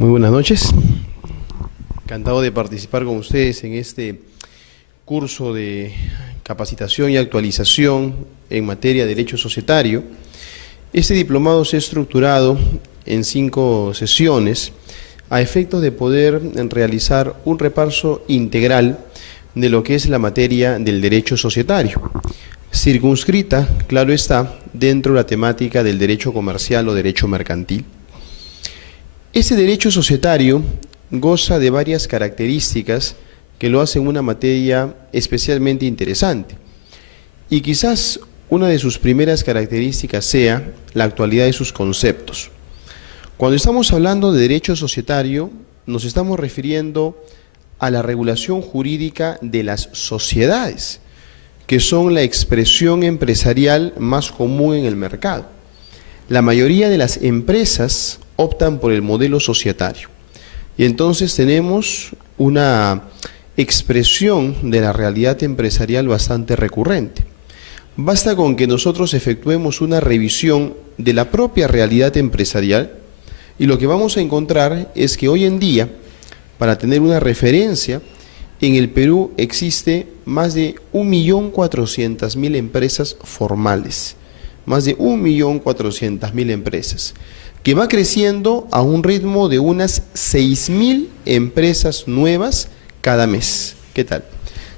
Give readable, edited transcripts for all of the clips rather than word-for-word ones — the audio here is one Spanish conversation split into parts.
Muy buenas noches. Encantado de participar con ustedes en este curso de capacitación y actualización en materia de derecho societario. Este diplomado se ha estructurado en 5 sesiones a efectos de poder realizar un repaso integral de lo que es la materia del derecho societario, circunscrita, claro está, dentro de la temática del derecho comercial o derecho mercantil. Este derecho societario goza de varias características que lo hacen una materia especialmente interesante. Y quizás una de sus primeras características sea la actualidad de sus conceptos. Cuando estamos hablando de derecho societario, nos estamos refiriendo a la regulación jurídica de las sociedades, que son la expresión empresarial más común en el mercado. La mayoría de las empresas optan por el modelo societario. Y entonces tenemos una expresión de la realidad empresarial bastante recurrente. Basta con que nosotros efectuemos una revisión de la propia realidad empresarial y lo que vamos a encontrar es que hoy en día, para tener una referencia, en el Perú existe más de 1.400.000 empresas formales, más de 1.400.000 empresas, que va creciendo a un ritmo de unas 6.000 empresas nuevas cada mes. ¿Qué tal?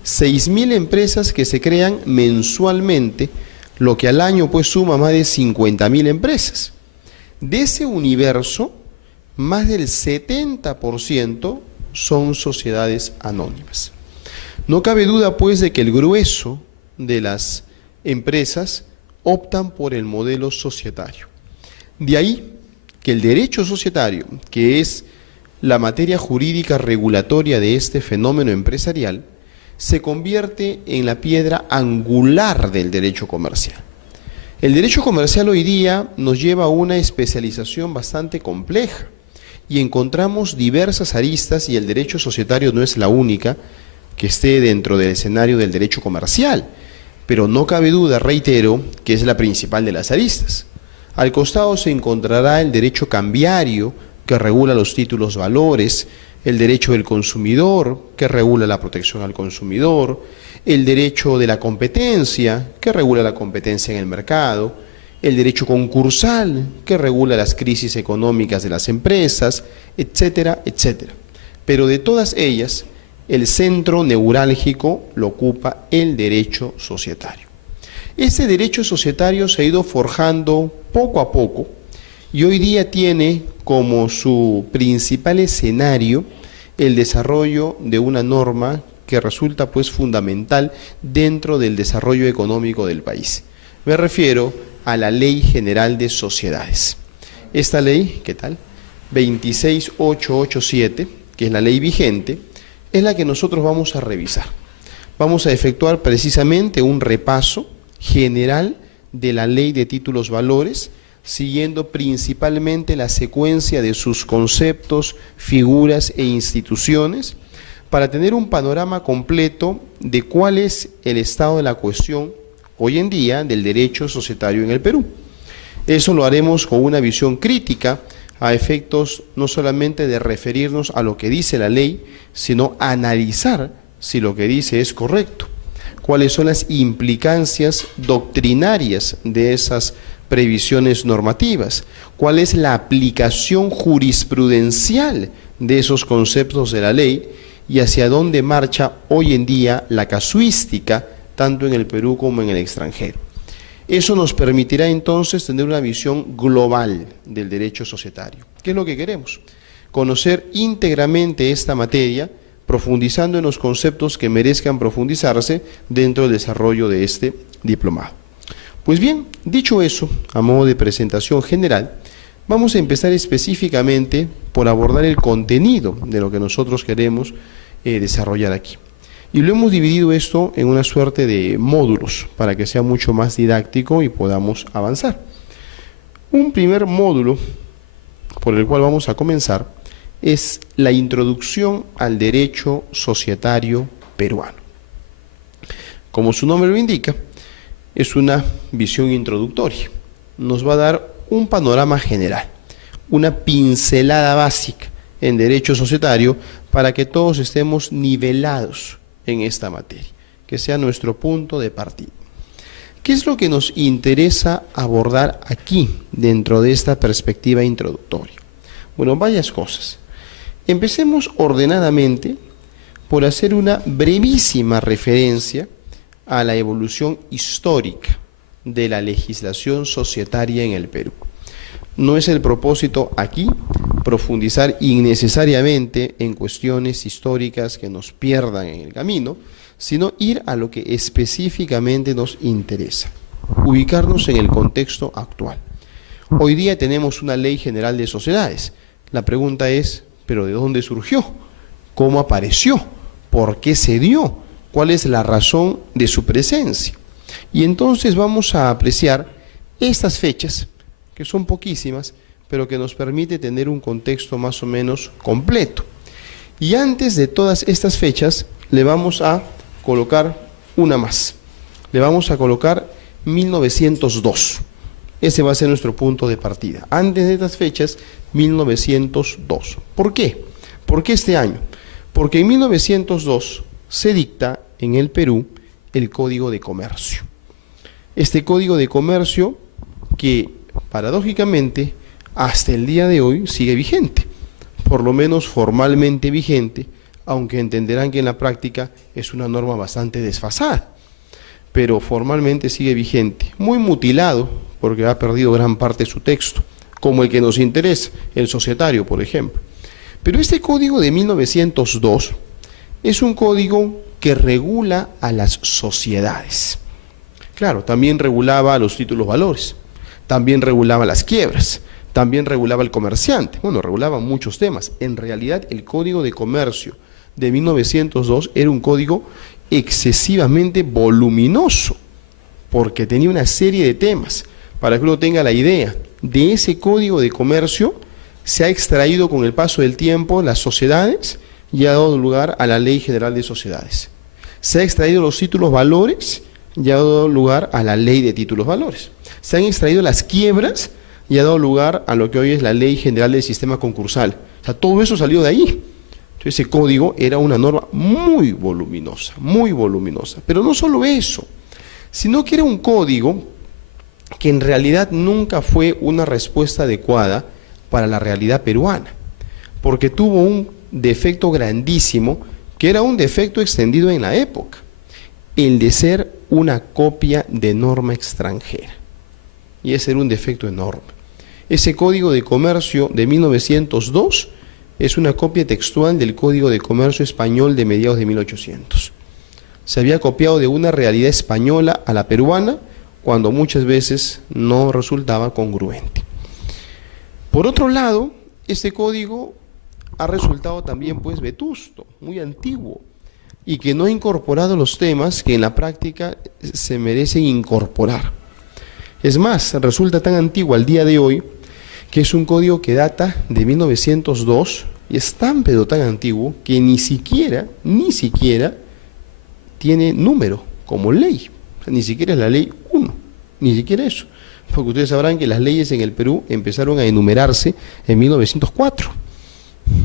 6.000 empresas que se crean mensualmente, lo que al año pues suma más de 50.000 empresas. De ese universo, más del 70% son sociedades anónimas. No cabe duda pues de que el grueso de las empresas optan por el modelo societario. De ahí que el derecho societario, que es la materia jurídica regulatoria de este fenómeno empresarial, se convierte en la piedra angular del derecho comercial. El derecho comercial hoy día nos lleva a una especialización bastante compleja y encontramos diversas aristas, y el derecho societario no es la única que esté dentro del escenario del derecho comercial, pero no cabe duda, reitero, que es la principal de las aristas. Al costado se encontrará el derecho cambiario, que regula los títulos valores, el derecho del consumidor, que regula la protección al consumidor, el derecho de la competencia, que regula la competencia en el mercado, el derecho concursal, que regula las crisis económicas de las empresas, etcétera, etcétera. Pero de todas ellas, el centro neurálgico lo ocupa el derecho societario. Este derecho societario se ha ido forjando poco a poco y hoy día tiene como su principal escenario el desarrollo de una norma que resulta pues fundamental dentro del desarrollo económico del país. Me refiero a la Ley General de Sociedades. Esta ley, ¿qué tal? 26887, que es la ley vigente, es la que nosotros vamos a revisar. Vamos a efectuar precisamente un repaso general de la Ley de Títulos Valores, siguiendo principalmente la secuencia de sus conceptos, figuras e instituciones, para tener un panorama completo de cuál es el estado de la cuestión hoy en día del derecho societario en el Perú. Eso lo haremos con una visión crítica a efectos no solamente de referirnos a lo que dice la ley, sino analizar si lo que dice es correcto, cuáles son las implicancias doctrinarias de esas previsiones normativas, cuál es la aplicación jurisprudencial de esos conceptos de la ley y hacia dónde marcha hoy en día la casuística, tanto en el Perú como en el extranjero. Eso nos permitirá entonces tener una visión global del derecho societario. ¿Qué es lo que queremos? Conocer íntegramente esta materia, profundizando en los conceptos que merezcan profundizarse dentro del desarrollo de este diplomado. Pues bien, dicho eso, a modo de presentación general, vamos a empezar específicamente por abordar el contenido de lo que nosotros queremos desarrollar aquí. Y lo hemos dividido esto en una suerte de módulos para que sea mucho más didáctico y podamos avanzar. Un primer módulo por el cual vamos a comenzar es la introducción al derecho societario peruano. Como su nombre lo indica, es una visión introductoria. Nos va a dar un panorama general, una pincelada básica en derecho societario para que todos estemos nivelados en esta materia, que sea nuestro punto de partida. ¿Qué es lo que nos interesa abordar aquí dentro de esta perspectiva introductoria? Bueno, varias cosas. Empecemos ordenadamente por hacer una brevísima referencia a la evolución histórica de la legislación societaria en el Perú. No es el propósito aquí profundizar innecesariamente en cuestiones históricas que nos pierdan en el camino, sino ir a lo que específicamente nos interesa, ubicarnos en el contexto actual. Hoy día tenemos una ley general de sociedades. La pregunta es, ¿pero de dónde surgió? ¿Cómo apareció? ¿Por qué se dio? ¿Cuál es la razón de su presencia? Y entonces vamos a apreciar estas fechas, que son poquísimas, pero que nos permite tener un contexto más o menos completo. Y antes de todas estas fechas, le vamos a colocar una más. Le vamos a colocar 1902. Ese va a ser nuestro punto de partida. Antes de estas fechas, 1902. ¿Por qué? ¿Por qué este año? Porque en 1902 se dicta en el Perú el Código de Comercio. Este Código de Comercio que, paradójicamente, hasta el día de hoy sigue vigente, por lo menos formalmente vigente, aunque entenderán que en la práctica es una norma bastante desfasada, pero formalmente sigue vigente, muy mutilado porque ha perdido gran parte de su texto, como el que nos interesa, el societario, por ejemplo. Pero este código de 1902 es un código que regula a las sociedades. Claro, también regulaba los títulos valores, también regulaba las quiebras, también regulaba el comerciante, bueno, regulaba muchos temas. En realidad, el Código de Comercio de 1902 era un código excesivamente voluminoso, porque tenía una serie de temas. Para que uno tenga la idea, de ese Código de Comercio se ha extraído con el paso del tiempo las sociedades y ha dado lugar a la Ley General de Sociedades. Se ha extraído los títulos valores y ha dado lugar a la Ley de Títulos Valores. Se han extraído las quiebras y ha dado lugar a lo que hoy es la Ley General del Sistema Concursal. O sea, todo eso salió de ahí. Entonces, ese código era una norma muy voluminosa, pero no solo eso, sino que era un código que en realidad nunca fue una respuesta adecuada para la realidad peruana, porque tuvo un defecto grandísimo, que era un defecto extendido en la época, el de ser una copia de norma extranjera. Y ese era un defecto enorme. Ese Código de Comercio de 1902 es una copia textual del Código de Comercio español de mediados de 1800. Se había copiado de una realidad española a la peruana, cuando muchas veces no resultaba congruente. Por otro lado, este código ha resultado también pues vetusto, muy antiguo, y que no ha incorporado los temas que en la práctica se merecen incorporar. Es más, resulta tan antiguo al día de hoy que es un código que data de 1902 y es tan pero tan antiguo que ni siquiera tiene número como ley. O sea, ni siquiera es la ley 1, ni siquiera eso. Porque ustedes sabrán que las leyes en el Perú empezaron a enumerarse en 1904.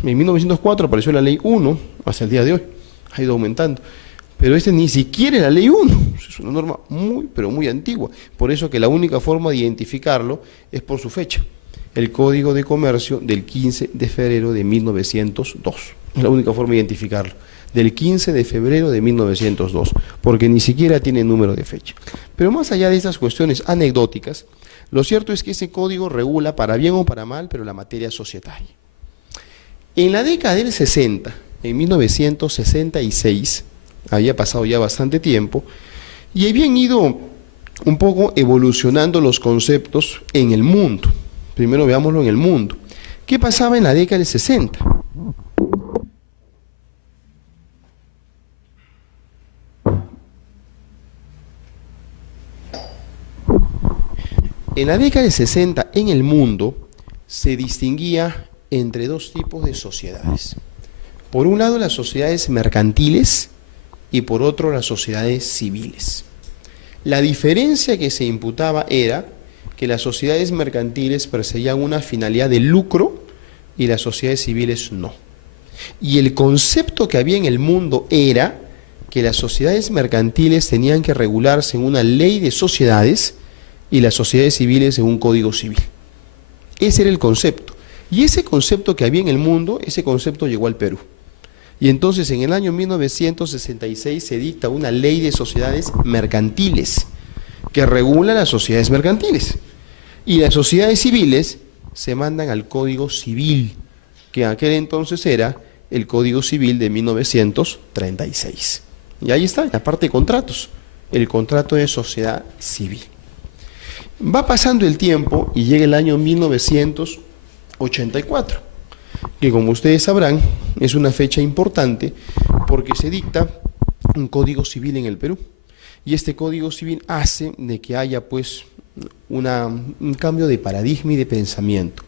En 1904 apareció la ley 1 hasta el día de hoy. Ha ido aumentando. Pero este ni siquiera es la ley 1. Es una norma muy, pero muy antigua. Por eso que la única forma de identificarlo es por su fecha. El Código de Comercio del 15 de febrero de 1902. Es la única forma de identificarlo. Del 15 de febrero de 1902, porque ni siquiera tiene número de fecha. Pero más allá de estas cuestiones anecdóticas, lo cierto es que ese código regula para bien o para mal, pero la materia societaria. En la década del 60, en 1966, había pasado ya bastante tiempo, y habían ido un poco evolucionando los conceptos en el mundo. Primero veámoslo en el mundo. ¿Qué pasaba en la década del 60? En la década de 60 en el mundo se distinguía entre dos tipos de sociedades. Por un lado las sociedades mercantiles y por otro las sociedades civiles. La diferencia que se imputaba era que las sociedades mercantiles perseguían una finalidad de lucro y las sociedades civiles no. Y el concepto que había en el mundo era que las sociedades mercantiles tenían que regularse en una ley de sociedades y las sociedades civiles en un código civil. Ese era el concepto. Y ese concepto que había en el mundo, ese concepto llegó al Perú. Y entonces en el año 1966 se dicta una ley de sociedades mercantiles que regula las sociedades mercantiles. Y las sociedades civiles se mandan al Código Civil, que en aquel entonces era el Código Civil de 1936. Y ahí está, la parte de contratos, el contrato de sociedad civil. Va pasando el tiempo y llega el año 1984, que como ustedes sabrán es una fecha importante porque se dicta un Código Civil en el Perú. Y este Código Civil hace de que haya pues un cambio de paradigma y de pensamiento.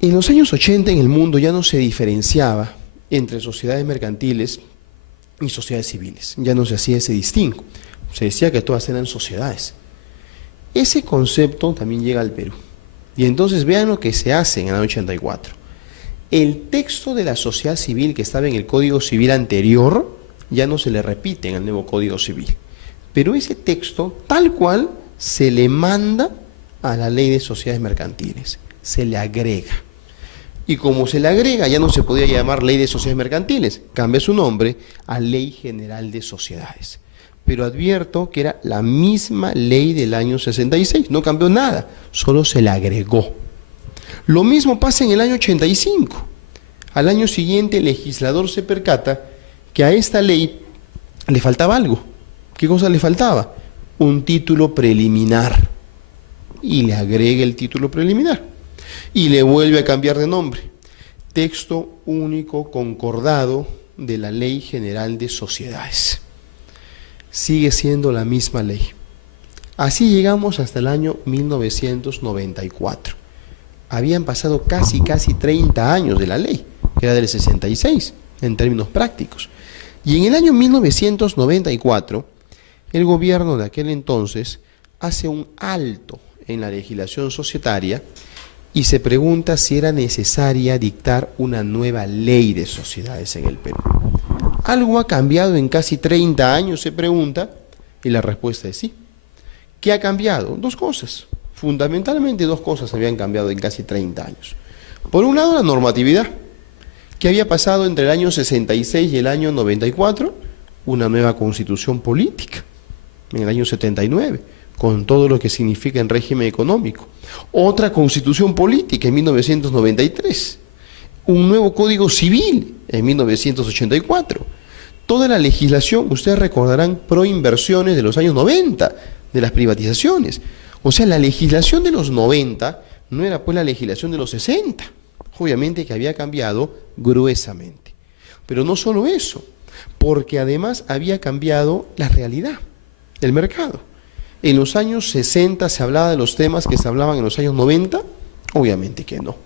En los años 80 en el mundo ya no se diferenciaba entre sociedades mercantiles y sociedades civiles, ya no se hacía ese distingo, se decía que todas eran sociedades. Ese concepto también llega al Perú. Y entonces vean lo que se hace en el año 84. El texto de la sociedad civil que estaba en el Código Civil anterior ya no se le repite en el nuevo Código Civil. Pero ese texto, tal cual, se le manda a la ley de sociedades mercantiles, se le agrega. Y como se le agrega, ya no se podía llamar ley de sociedades mercantiles, cambia su nombre a Ley General de Sociedades. Pero advierto que era la misma ley del año 66, no cambió nada, solo se le agregó. Lo mismo pasa en el año 85. Al año siguiente el legislador se percata que a esta ley le faltaba algo. ¿Qué cosa le faltaba? Un título preliminar. Y le agrega el título preliminar. Y le vuelve a cambiar de nombre. Texto único concordado de la Ley General de Sociedades. Sigue siendo la misma ley. Así llegamos hasta el año 1994. Habían pasado casi 30 años de la ley, que era del 66, en términos prácticos. Y en el año 1994, el gobierno de aquel entonces hace un alto en la legislación societaria y se pregunta si era necesaria dictar una nueva ley de sociedades en el Perú. ¿Algo ha cambiado en casi 30 años? Se pregunta, y la respuesta es sí. ¿Qué ha cambiado? Dos cosas. Fundamentalmente dos cosas habían cambiado en casi 30 años. Por un lado, la normatividad. ¿Qué había pasado entre el año 66 y el año 94? Una nueva constitución política, en el año 79, con todo lo que significa en régimen económico. Otra constitución política en 1993. Un nuevo código civil en 1984. Toda la legislación, ustedes recordarán, pro inversiones de los años 90, de las privatizaciones. O sea, la legislación de los 90 no era pues la legislación de los 60. Obviamente que había cambiado gruesamente. Pero no solo eso, porque además había cambiado la realidad, el mercado. En los años 60 se hablaba de los temas que se hablaban en los años 90, obviamente que no.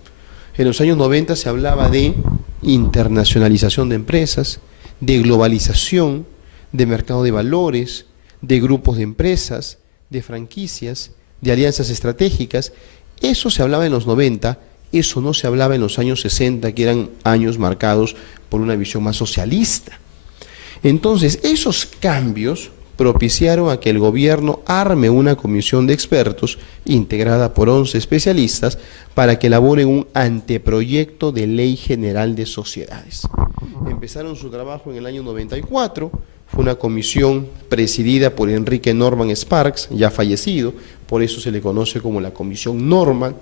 En los años 90 se hablaba de internacionalización de empresas, de globalización, de mercado de valores, de grupos de empresas, de franquicias, de alianzas estratégicas. Eso se hablaba en los 90, eso no se hablaba en los años 60, que eran años marcados por una visión más socialista. Entonces, esos cambios propiciaron a que el gobierno arme una comisión de expertos integrada por 11 especialistas para que elaboren un anteproyecto de Ley General de Sociedades. Empezaron su trabajo en el año 94, fue una comisión presidida por Enrique Norman Sparks, ya fallecido, por eso se le conoce como la Comisión Norman,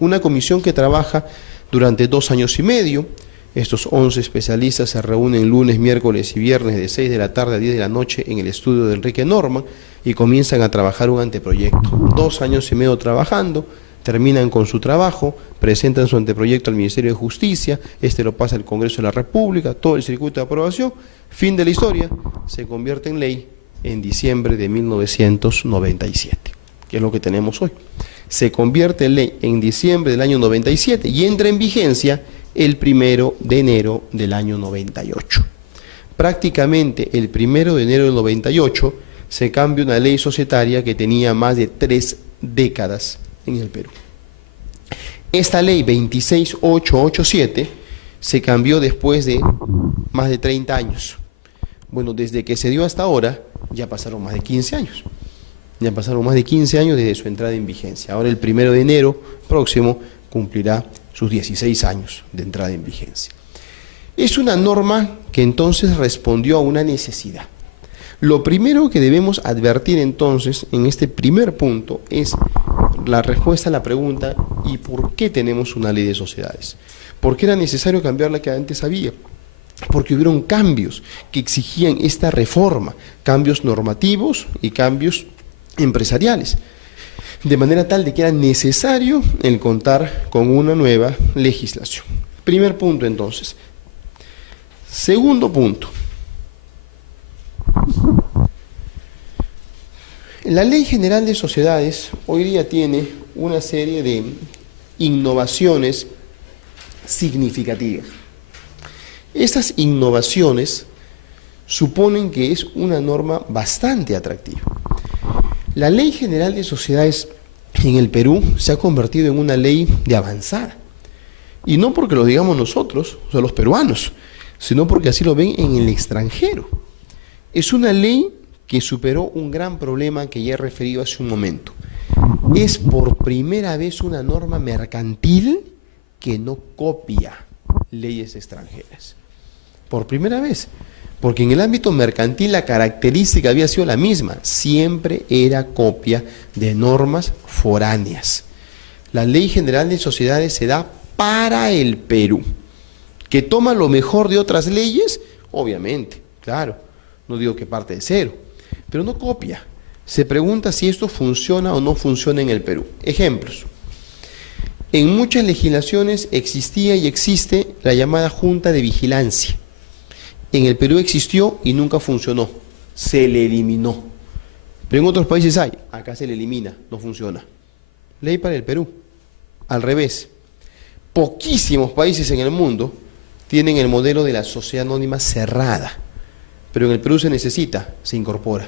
una comisión que trabaja durante 2 años y medio. Estos 11 especialistas se reúnen lunes, miércoles y viernes de 6 de la tarde a 10 de la noche en el estudio de Enrique Norman y comienzan a trabajar un anteproyecto. 2 años y medio trabajando, terminan con su trabajo, presentan su anteproyecto al Ministerio de Justicia, este lo pasa al Congreso de la República, todo el circuito de aprobación, fin de la historia, se convierte en ley en diciembre de 1997, que es lo que tenemos hoy. Se convierte en ley en diciembre del año 97 y entra en vigencia el 1 de enero del año 98. Prácticamente el 1 de enero del 98 se cambia una ley societaria que tenía más de 3 décadas en el Perú. Esta ley 26887 se cambió después de más de 30 años. Bueno, desde que se dio hasta ahora, ya pasaron más de 15 años. Ya pasaron más de 15 años desde su entrada en vigencia. Ahora el 1 de enero próximo cumplirá sus 16 años de entrada en vigencia. Es una norma que entonces respondió a una necesidad. Lo primero que debemos advertir entonces en este primer punto es la respuesta a la pregunta ¿y por qué tenemos una ley de sociedades? ¿Por qué era necesario cambiar la que antes había? Porque hubieron cambios que exigían esta reforma, cambios normativos y cambios empresariales, de manera tal de que era necesario el contar con una nueva legislación. Primer punto entonces. Segundo punto. La Ley General de Sociedades hoy día tiene una serie de innovaciones significativas. Estas innovaciones suponen que es una norma bastante atractiva. La Ley General de Sociedades en el Perú se ha convertido en una ley de avanzada. Y no porque lo digamos nosotros, o sea, los peruanos, sino porque así lo ven en el extranjero. Es una ley que superó un gran problema que ya he referido hace un momento. Es por primera vez una norma mercantil que no copia leyes extranjeras. Por primera vez. Porque en el ámbito mercantil la característica había sido la misma. Siempre era copia de normas foráneas. La Ley General de Sociedades se da para el Perú. ¿Que toma lo mejor de otras leyes? Obviamente, claro. No digo que parte de cero. Pero no copia. Se pregunta si esto funciona o no funciona en el Perú. Ejemplos. En muchas legislaciones existía y existe la llamada Junta de Vigilancia. En el Perú existió y nunca funcionó. Se le eliminó. Pero en otros países hay. Acá se le elimina. No funciona. Ley para el Perú. Al revés. Poquísimos países en el mundo tienen el modelo de la sociedad anónima cerrada. Pero en el Perú se necesita, se incorpora.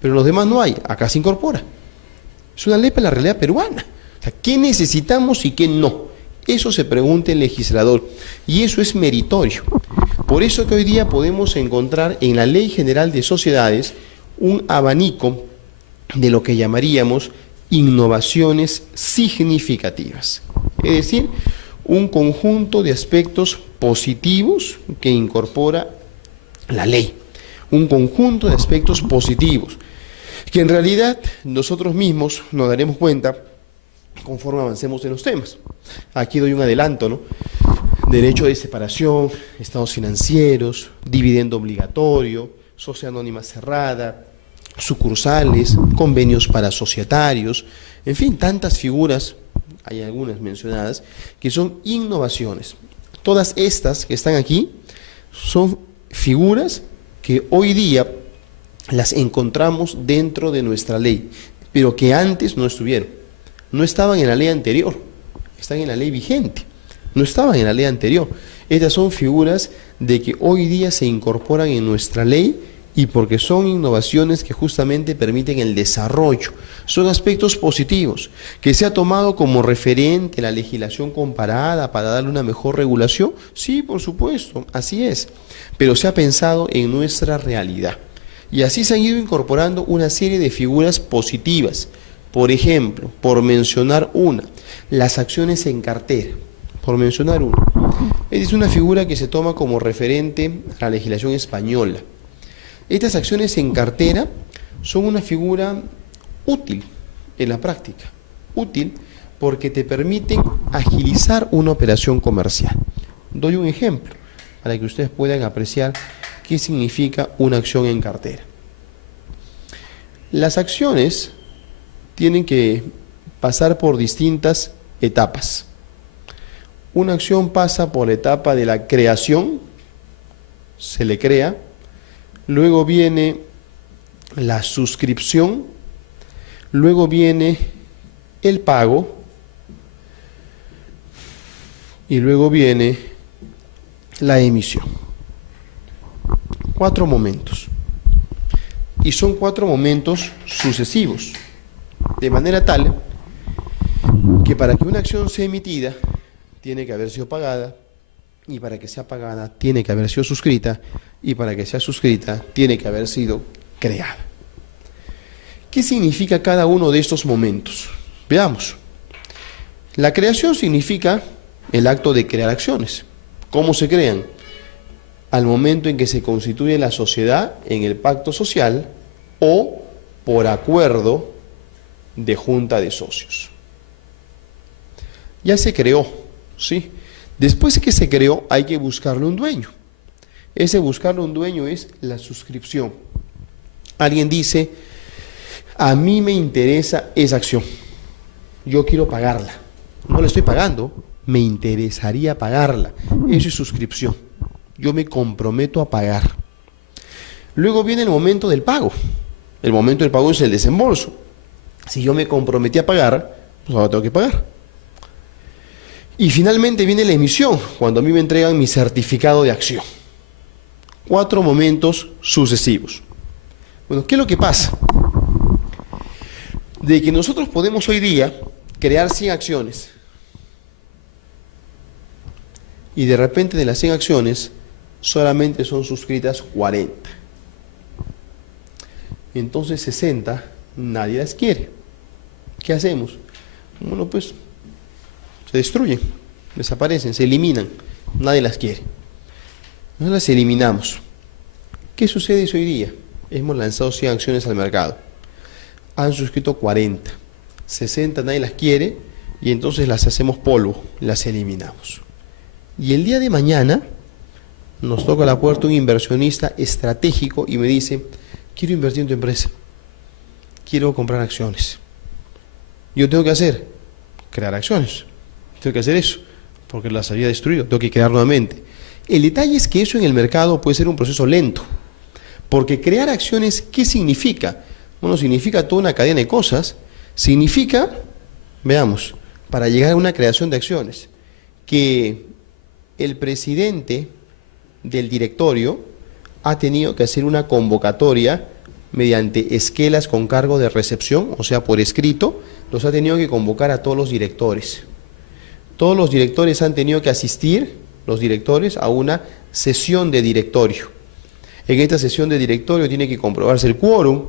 Pero en los demás no hay. Acá se incorpora. Es una ley para la realidad peruana. O sea, ¿qué necesitamos y qué no? Eso se pregunta el legislador. Y eso es meritorio. Por eso que hoy día podemos encontrar en la Ley General de Sociedades un abanico de lo que llamaríamos innovaciones significativas. Es decir, un conjunto de aspectos positivos que incorpora la ley. Un conjunto de aspectos positivos que en realidad nosotros mismos nos daremos cuenta conforme avancemos en los temas. Aquí doy un adelanto, ¿no? Derecho de separación, estados financieros, dividendo obligatorio, sociedad anónima cerrada, sucursales, convenios para societarios, en fin, tantas figuras, hay algunas mencionadas, que son innovaciones. Todas estas que están aquí son figuras que hoy día las encontramos dentro de nuestra ley, pero que antes no estuvieron. No estaban en la ley anterior, están en la ley vigente. No estaban en la ley anterior. Estas son figuras de que hoy día se incorporan en nuestra ley y porque son innovaciones que justamente permiten el desarrollo. Son aspectos positivos, que se ha tomado como referente la legislación comparada para darle una mejor regulación. Sí, por supuesto, así es. Pero se ha pensado en nuestra realidad. Y así se han ido incorporando una serie de figuras positivas. Por ejemplo, por mencionar una, las acciones en cartera. Por mencionar una. Es una figura que se toma como referente a la legislación española. Estas acciones en cartera son una figura útil en la práctica. Útil porque te permiten agilizar una operación comercial. Doy un ejemplo para que ustedes puedan apreciar qué significa una acción en cartera. Las acciones tienen que pasar por distintas etapas. Una acción pasa por la etapa de la creación, se le crea, luego viene la suscripción, luego viene el pago y luego viene la emisión. 4 momentos. Y son 4 momentos sucesivos, de manera tal que para que una acción sea emitida, tiene que haber sido pagada, y para que sea pagada, tiene que haber sido suscrita, y para que sea suscrita, tiene que haber sido creada. ¿Qué significa cada uno de estos momentos? Veamos. La creación significa el acto de crear acciones. ¿Cómo se crean? Al momento en que se constituye la sociedad en el pacto social o por acuerdo de junta de socios. Ya se creó, ¿sí? Después de que se creó, hay que buscarle un dueño. Ese buscarle un dueño es la suscripción. Alguien dice, a mí me interesa esa acción, yo quiero pagarla. No la estoy pagando, me interesaría pagarla. Eso es suscripción. Yo me comprometo a pagar. Luego viene el momento del pago. El momento del pago es el desembolso. Si yo me comprometí a pagar, pues ahora tengo que pagar. Y finalmente viene la emisión, cuando a mí me entregan mi certificado de acción. 4 momentos sucesivos. Bueno, ¿qué es lo que pasa? De que nosotros podemos hoy día crear 100 acciones y de repente de las 100 acciones solamente son suscritas 40. Entonces 60 nadie las quiere. ¿Qué hacemos? Bueno, pues se destruyen, desaparecen, se eliminan, nadie las quiere. Nosotros las eliminamos. ¿Qué sucede hoy día? Hemos lanzado 100 acciones al mercado. Han suscrito 40, 60 nadie las quiere y entonces las hacemos polvo, las eliminamos. Y el día de mañana nos toca a la puerta un inversionista estratégico y me dice, quiero invertir en tu empresa, quiero comprar acciones. Yo tengo que hacer, crear acciones, tengo que hacer eso, porque las había destruido, tengo que crear nuevamente. El detalle es que eso en el mercado puede ser un proceso lento, porque crear acciones, ¿qué significa? Bueno, significa toda una cadena de cosas. Significa, veamos, para llegar a una creación de acciones, que el presidente del directorio ha tenido que hacer una convocatoria mediante esquelas con cargo de recepción, o sea, por escrito, los ha tenido que convocar a todos los directores. Todos los directores han tenido que asistir, los directores, a una sesión de directorio. En esta sesión de directorio tiene que comprobarse el quórum,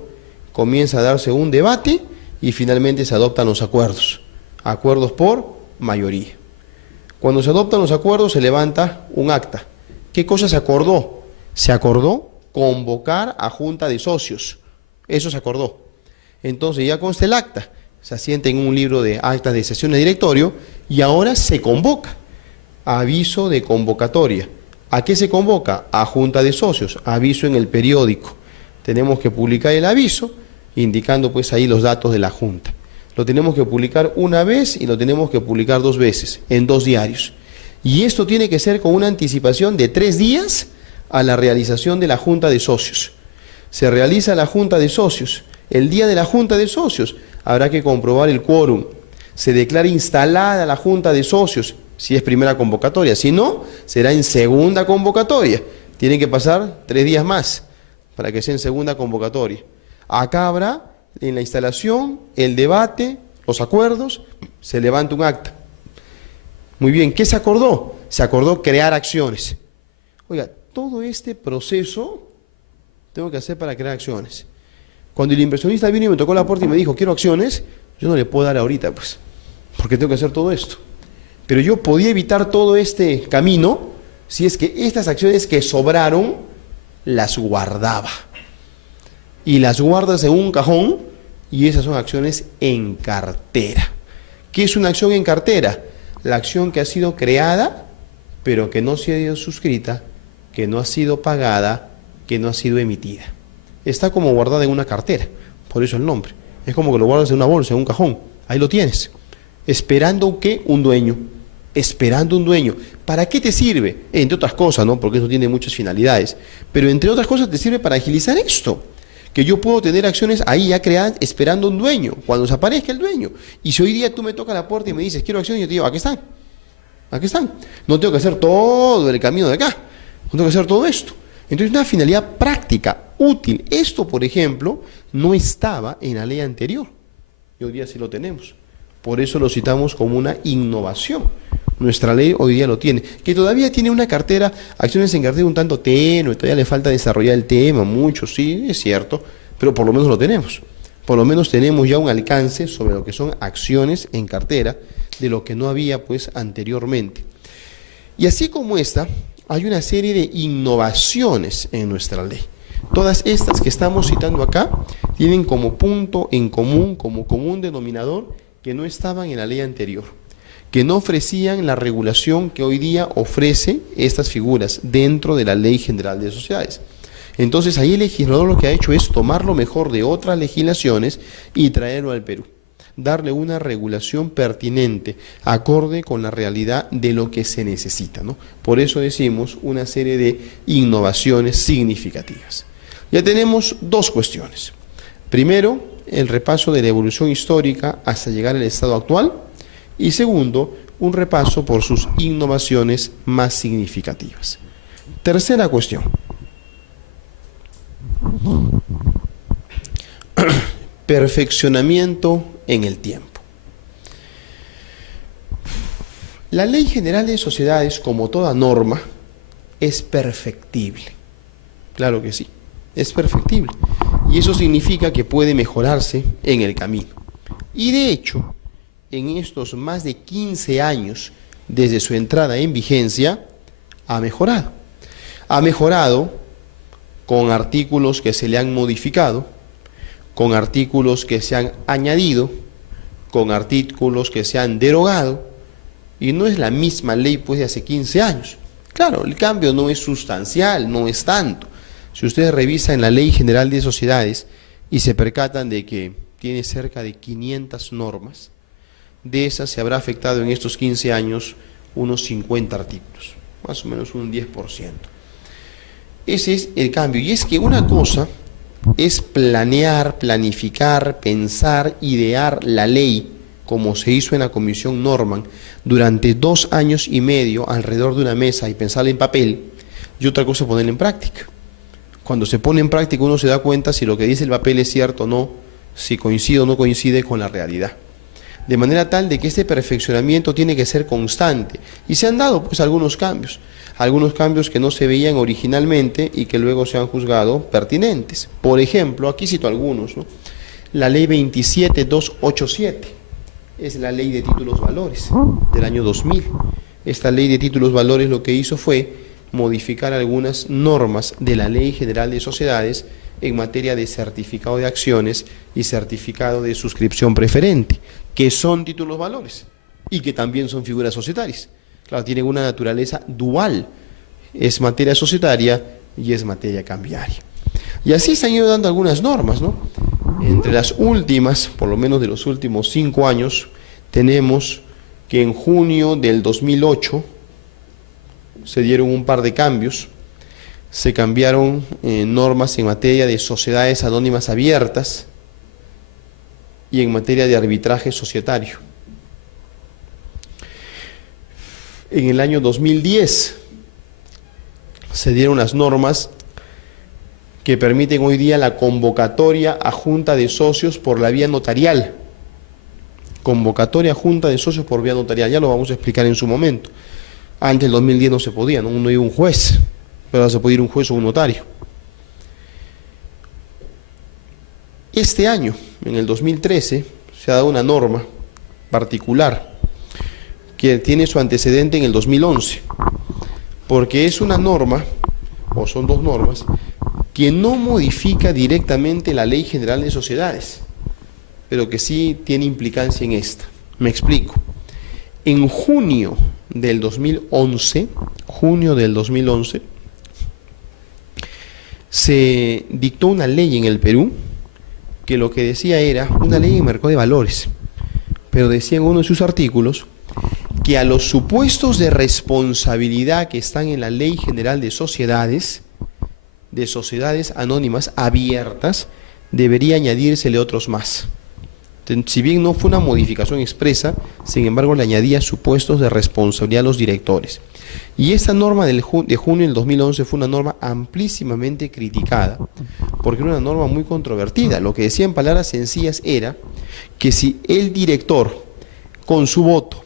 comienza a darse un debate y finalmente se adoptan los acuerdos. Acuerdos por mayoría. Cuando se adoptan los acuerdos se levanta un acta. ¿Qué cosa se acordó? Se acordó convocar a junta de socios. Eso se acordó. Entonces ya consta el acta. Se asienta en un libro de actas de sesión de directorio y ahora se convoca. Aviso de convocatoria. ¿A qué se convoca? A junta de socios. Aviso en el periódico. Tenemos que publicar el aviso indicando pues ahí los datos de la junta. Lo tenemos que publicar una vez y lo tenemos que publicar 2 veces, en 2 diarios. Y esto tiene que ser con una anticipación de 3 días a la realización de la junta de socios. Se realiza la junta de socios. El día de la junta de socios habrá que comprobar el quórum. Se declara instalada la junta de socios, si es primera convocatoria. Si no, será en segunda convocatoria. Tienen que pasar 3 días más para que sea en segunda convocatoria. Acá habrá en la instalación el debate, los acuerdos, se levanta un acta. Muy bien, ¿qué se acordó? Se acordó crear acciones. Oiga, todo este proceso tengo que hacer para crear acciones. Cuando el inversionista vino y me tocó la puerta y me dijo, quiero acciones, yo no le puedo dar ahorita, pues, porque tengo que hacer todo esto. Pero yo podía evitar todo este camino si es que estas acciones que sobraron las guardaba. Y las guardas en un cajón y esas son acciones en cartera. ¿Qué es una acción en cartera? La acción que ha sido creada, pero que no se ha sido suscrita, que no ha sido pagada, que no ha sido emitida. Está como guardada en una cartera, por eso el nombre. Es como que lo guardas en una bolsa, en un cajón. Ahí lo tienes. Esperando ¿qué? Un dueño. Esperando un dueño. ¿Para qué te sirve? Entre otras cosas, ¿no? Porque eso tiene muchas finalidades. Pero entre otras cosas te sirve para agilizar esto. Que yo puedo tener acciones ahí ya creadas esperando un dueño, cuando desaparezca el dueño. Y si hoy día tú me tocas la puerta y me dices, quiero acciones, yo te digo, aquí están. Aquí están. No tengo que hacer todo el camino de acá. No tengo que hacer todo esto. Entonces, una finalidad práctica, útil. Esto, por ejemplo, no estaba en la ley anterior. Y hoy día sí lo tenemos. Por eso lo citamos como una innovación. Nuestra ley hoy día lo tiene, que todavía tiene una cartera, acciones en cartera un tanto tenue, todavía le falta desarrollar el tema, mucho, sí, es cierto, pero por lo menos lo tenemos. Por lo menos tenemos ya un alcance sobre lo que son acciones en cartera, de lo que no había pues anteriormente. Y así como esta, hay una serie de innovaciones en nuestra ley. Todas estas que estamos citando acá tienen como punto en común, como común denominador, que no estaban en la ley anterior, que no ofrecían la regulación que hoy día ofrece estas figuras dentro de la Ley General de Sociedades. Entonces ahí el legislador lo que ha hecho es tomar lo mejor de otras legislaciones y traerlo al Perú, darle una regulación pertinente, acorde con la realidad de lo que se necesita, ¿no? Por eso decimos una serie de innovaciones significativas. Ya tenemos dos cuestiones. Primero, el repaso de la evolución histórica hasta llegar al estado actual. Y segundo, un repaso por sus innovaciones más significativas. Tercera cuestión. Perfeccionamiento en el tiempo. La Ley General de Sociedades, como toda norma, es perfectible. Claro que sí, es perfectible. Y eso significa que puede mejorarse en el camino. Y de hecho, en estos más de 15 años desde su entrada en vigencia, ha mejorado. Ha mejorado con artículos que se le han modificado, con artículos que se han añadido, con artículos que se han derogado, y no es la misma ley pues de hace 15 años. Claro, el cambio no es sustancial, no es tanto. Si ustedes revisan la Ley General de Sociedades y se percatan de que tiene cerca de 500 normas, de esas se habrá afectado en estos 15 años unos 50 artículos, más o menos un 10%. Ese es el cambio. Y es que una cosa es planear, planificar, pensar, idear la ley, como se hizo en la Comisión Norman, durante 2 años y medio alrededor de una mesa y pensarla en papel, y otra cosa ponerla en práctica. Cuando se pone en práctica uno se da cuenta si lo que dice el papel es cierto o no, si coincide o no coincide con la realidad. De manera tal de que este perfeccionamiento tiene que ser constante. Y se han dado pues algunos cambios que no se veían originalmente y que luego se han juzgado pertinentes. Por ejemplo, aquí cito algunos, ¿no? La ley 27287 es la ley de títulos valores del año 2000. Esta ley de títulos valores lo que hizo fue modificar algunas normas de la Ley General de Sociedades en materia de certificado de acciones y certificado de suscripción preferente, que son títulos valores y que también son figuras societarias. Claro, tienen una naturaleza dual, es materia societaria y es materia cambiaria. Y así se han ido dando algunas normas, ¿no? Entre las últimas, por lo menos de los últimos 5 años, tenemos que en junio del 2008 se dieron un par de cambios. Se cambiaron normas en materia de sociedades anónimas abiertas y en materia de arbitraje societario. En el año 2010 se dieron las normas que permiten hoy día la convocatoria a junta de socios por la vía notarial. Convocatoria a junta de socios por vía notarial, ya lo vamos a explicar en su momento. Antes del 2010 no se podía, ¿no? Uno iba a un juez, pero ahora se puede ir un juez o un notario. Este año, en el 2013, se ha dado una norma particular que tiene su antecedente en el 2011, porque es una norma, o son dos normas, que no modifica directamente la Ley General de Sociedades, pero que sí tiene implicancia en esta. Me explico. En junio del 2011, se dictó una ley en el Perú que lo que decía era una ley de mercado de valores, pero decía en uno de sus artículos que a los supuestos de responsabilidad que están en la Ley General de Sociedades anónimas abiertas, debería añadírsele otros más. Si bien no fue una modificación expresa, sin embargo le añadía supuestos de responsabilidad a los directores. Y esta norma de junio del 2011 fue una norma amplísimamente criticada, porque era una norma muy controvertida. Lo que decía en palabras sencillas era que si el director con su voto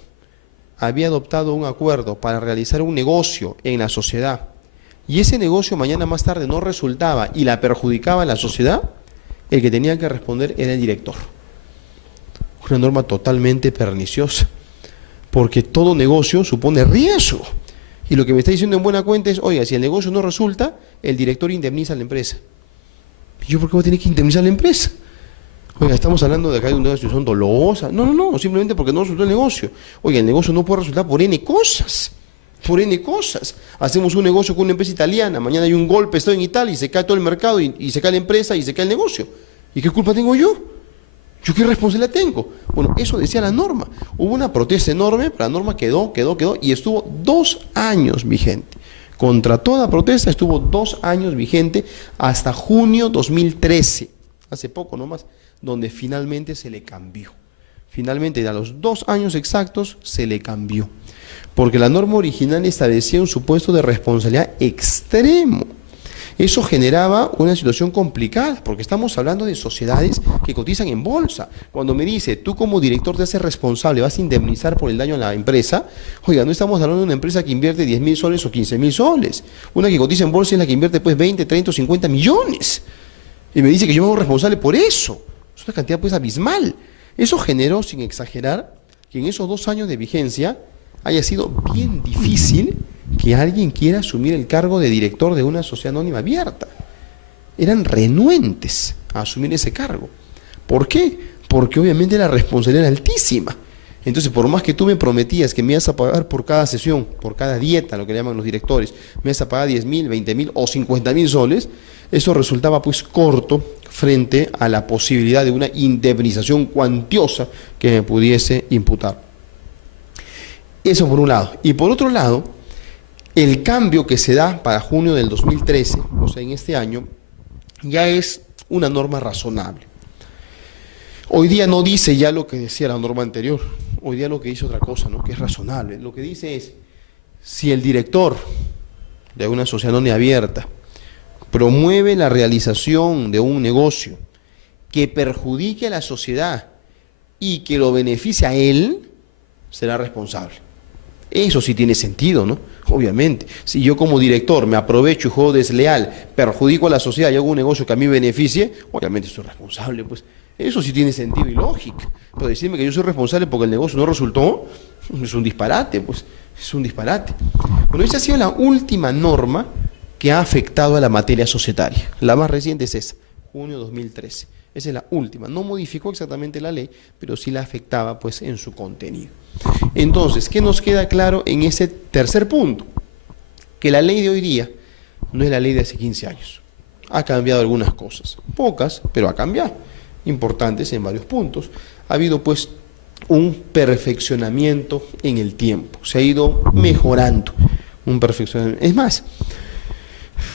había adoptado un acuerdo para realizar un negocio en la sociedad y ese negocio mañana más tarde no resultaba y la perjudicaba a la sociedad, el que tenía que responder era el director. Una norma totalmente perniciosa, porque todo negocio supone riesgo. Y lo que me está diciendo en buena cuenta es, oiga, si el negocio no resulta, el director indemniza a la empresa. ¿Y yo por qué voy a tener que indemnizar a la empresa? Oiga, estamos hablando de acá de una situación dolosa. No, simplemente porque no resultó el negocio. Oiga, el negocio no puede resultar por N cosas. Por N cosas. Hacemos un negocio con una empresa italiana, mañana hay un golpe, estoy en Italia y se cae todo el mercado y se cae la empresa y se cae el negocio. ¿Y qué culpa tengo yo? ¿Yo qué responsabilidad tengo? Bueno, eso decía la norma. Hubo una protesta enorme, la norma quedó y estuvo 2 años vigente. Contra toda protesta estuvo 2 años vigente hasta junio 2013, hace poco nomás, donde finalmente se le cambió. Finalmente, a los 2 años exactos, se le cambió. Porque la norma original establecía un supuesto de responsabilidad extremo. Eso generaba una situación complicada, porque estamos hablando de sociedades que cotizan en bolsa. Cuando me dice, tú como director te haces responsable, vas a indemnizar por el daño a la empresa, oiga, no estamos hablando de una empresa que invierte 10.000 soles o 15.000 soles. Una que cotiza en bolsa es la que invierte pues 20, 30 o 50 millones. Y me dice que yo me hago responsable por eso. Es una cantidad pues abismal. Eso generó, sin exagerar, que en esos 2 años de vigencia haya sido bien difícil que alguien quiera asumir el cargo de director de una sociedad anónima abierta. Eran renuentes a asumir ese cargo. ¿Por qué? Porque obviamente la responsabilidad era altísima. Entonces, por más que tú me prometías que me ibas a pagar por cada sesión, por cada dieta, lo que le llaman los directores, me ibas a pagar 10.000, 20.000 o 50.000 soles, eso resultaba pues corto frente a la posibilidad de una indemnización cuantiosa que me pudiese imputar. Eso por un lado. Y por otro lado, el cambio que se da para junio del 2013, o sea, en este año, ya es una norma razonable. Hoy día no dice ya lo que decía la norma anterior, hoy día lo que dice otra cosa, ¿no? Que es razonable. Lo que dice es, si el director de una sociedad anónima abierta promueve la realización de un negocio que perjudique a la sociedad y que lo beneficie a él, será responsable. Eso sí tiene sentido, ¿no? Obviamente, si yo como director me aprovecho y juego desleal, perjudico a la sociedad y hago un negocio que a mí beneficie, obviamente soy responsable, pues. Eso sí tiene sentido y lógica. Pero decirme que yo soy responsable porque el negocio no resultó, es un disparate, pues. Es un disparate. Bueno, esa ha sido la última norma que ha afectado a la materia societaria. La más reciente es esa, junio 2013. Esa es la última. No modificó exactamente la ley, pero sí la afectaba pues en su contenido. Entonces, ¿qué nos queda claro en ese tercer punto? Que la ley de hoy día no es la ley de hace 15 años. Ha cambiado algunas cosas, pocas, pero ha cambiado, importantes en varios puntos. Ha habido pues un perfeccionamiento en el tiempo, se ha ido mejorando, un perfeccionamiento. Es más,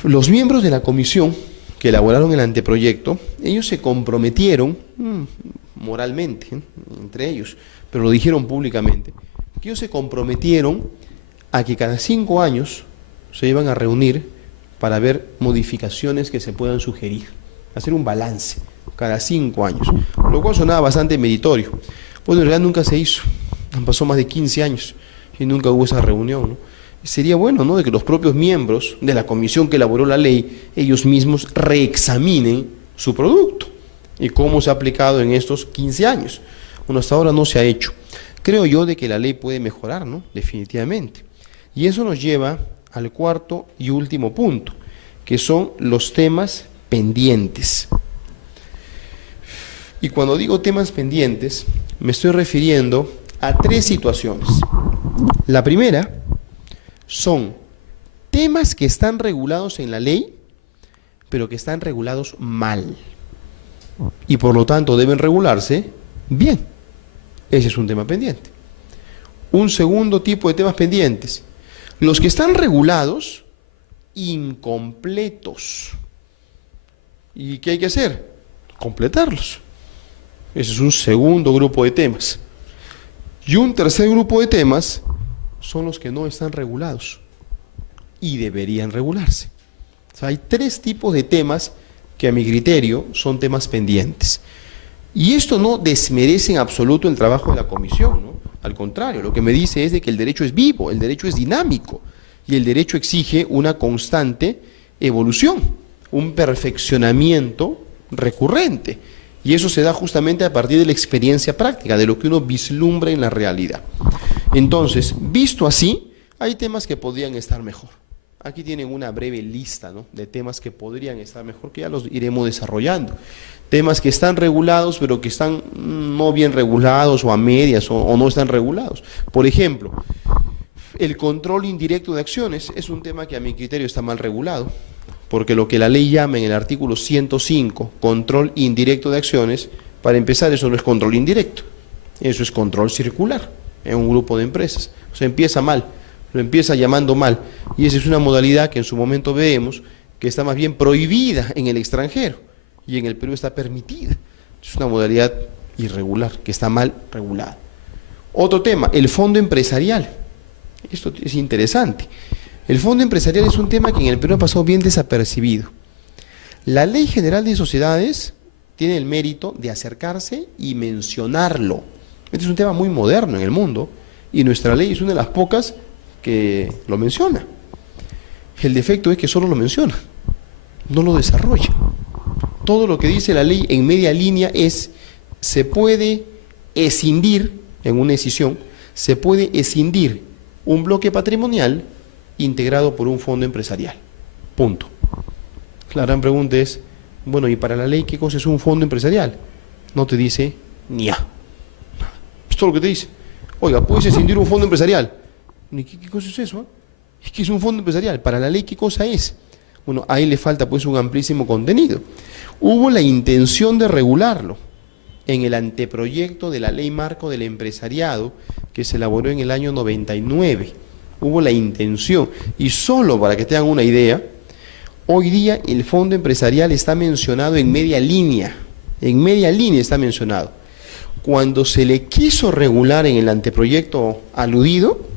los miembros de la comisión que elaboraron el anteproyecto, ellos se comprometieron moralmente, entre ellos, pero lo dijeron públicamente, que ellos se comprometieron a que cada 5 años se iban a reunir para ver modificaciones que se puedan sugerir, hacer un balance cada 5 años, lo cual sonaba bastante meritorio. Pues en realidad nunca se hizo, han pasado más de 15 años y nunca hubo esa reunión, ¿no? Sería bueno, ¿no?, de que los propios miembros de la comisión que elaboró la ley, ellos mismos reexaminen su producto y cómo se ha aplicado en estos 15 años. Bueno, hasta ahora no se ha hecho. Creo yo de que la ley puede mejorar, ¿no?, definitivamente. Y eso nos lleva al cuarto y último punto, que son los temas pendientes. Y cuando digo temas pendientes, me estoy refiriendo a 3 situaciones. La primera son temas que están regulados en la ley, pero que están regulados mal. Y por lo tanto deben regularse bien. Ese es un tema pendiente. Un segundo tipo de temas pendientes: los que están regulados incompletos. ¿Y qué hay que hacer? Completarlos. Ese es un segundo grupo de temas. Y un tercer grupo de temas son los que no están regulados y deberían regularse. O sea, hay 3 tipos de temas que a mi criterio son temas pendientes. Y esto no desmerece en absoluto el trabajo de la comisión, ¿no? Al contrario, lo que me dice es de que el derecho es vivo, el derecho es dinámico y el derecho exige una constante evolución, un perfeccionamiento recurrente. Y eso se da justamente a partir de la experiencia práctica, de lo que uno vislumbra en la realidad. Entonces, visto así, hay temas que podrían estar mejor. Aquí tienen una breve lista, ¿no?, de temas que podrían estar mejor, que ya los iremos desarrollando. Temas que están regulados, pero que están no bien regulados, o a medias, o no están regulados. Por ejemplo, el control indirecto de acciones es un tema que a mi criterio está mal regulado, porque lo que la ley llama en el artículo 105, control indirecto de acciones, para empezar, eso no es control indirecto, eso es control circular en un grupo de empresas. O sea, empieza mal. Lo empieza llamando mal, y esa es una modalidad que en su momento vemos que está más bien prohibida en el extranjero, y en el Perú está permitida. Es una modalidad irregular, que está mal regulada. Otro tema, el fondo empresarial. Esto es interesante. El fondo empresarial es un tema que en el Perú ha pasado bien desapercibido. La Ley General de Sociedades tiene el mérito de acercarse y mencionarlo. Este es un tema muy moderno en el mundo, y nuestra ley es una de las pocas que lo menciona. El defecto es que solo lo menciona, no lo desarrolla. Todo lo que dice la ley en media línea es: se puede escindir, en una escisión, se puede escindir un bloque patrimonial integrado por un fondo empresarial. Punto. La gran pregunta es, bueno, ¿y para la ley qué cosa es un fondo empresarial? No te dice ni a. Es todo lo que te dice. Oiga, ¿puedes escindir un fondo empresarial? ¿Qué cosa es eso? Es que es un fondo empresarial. ¿Para la ley qué cosa es? Bueno, ahí le falta pues un amplísimo contenido. Hubo la intención de regularlo en el anteproyecto de la Ley Marco del Empresariado, que se elaboró en el año 99. Hubo la intención. Y solo para que tengan una idea, hoy día el fondo empresarial está mencionado en media línea. En media línea está mencionado. Cuando se le quiso regular en el anteproyecto aludido,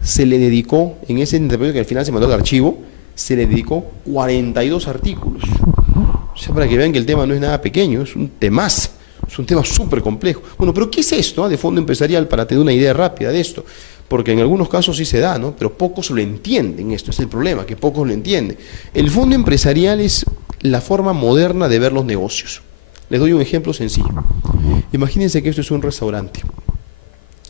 se le dedicó, en ese anteproyecto que al final se mandó al archivo, se le dedicó 42 artículos. O sea, para que vean que el tema no es nada pequeño, es un temazo, es un tema súper complejo. Bueno, pero ¿qué es esto de fondo empresarial? Para tener una idea rápida de esto, porque en algunos casos sí se da, ¿no?, pero pocos lo entienden. Esto es el problema, que pocos lo entienden. El fondo empresarial es la forma moderna de ver los negocios. Les doy un ejemplo sencillo. Imagínense que esto es un restaurante.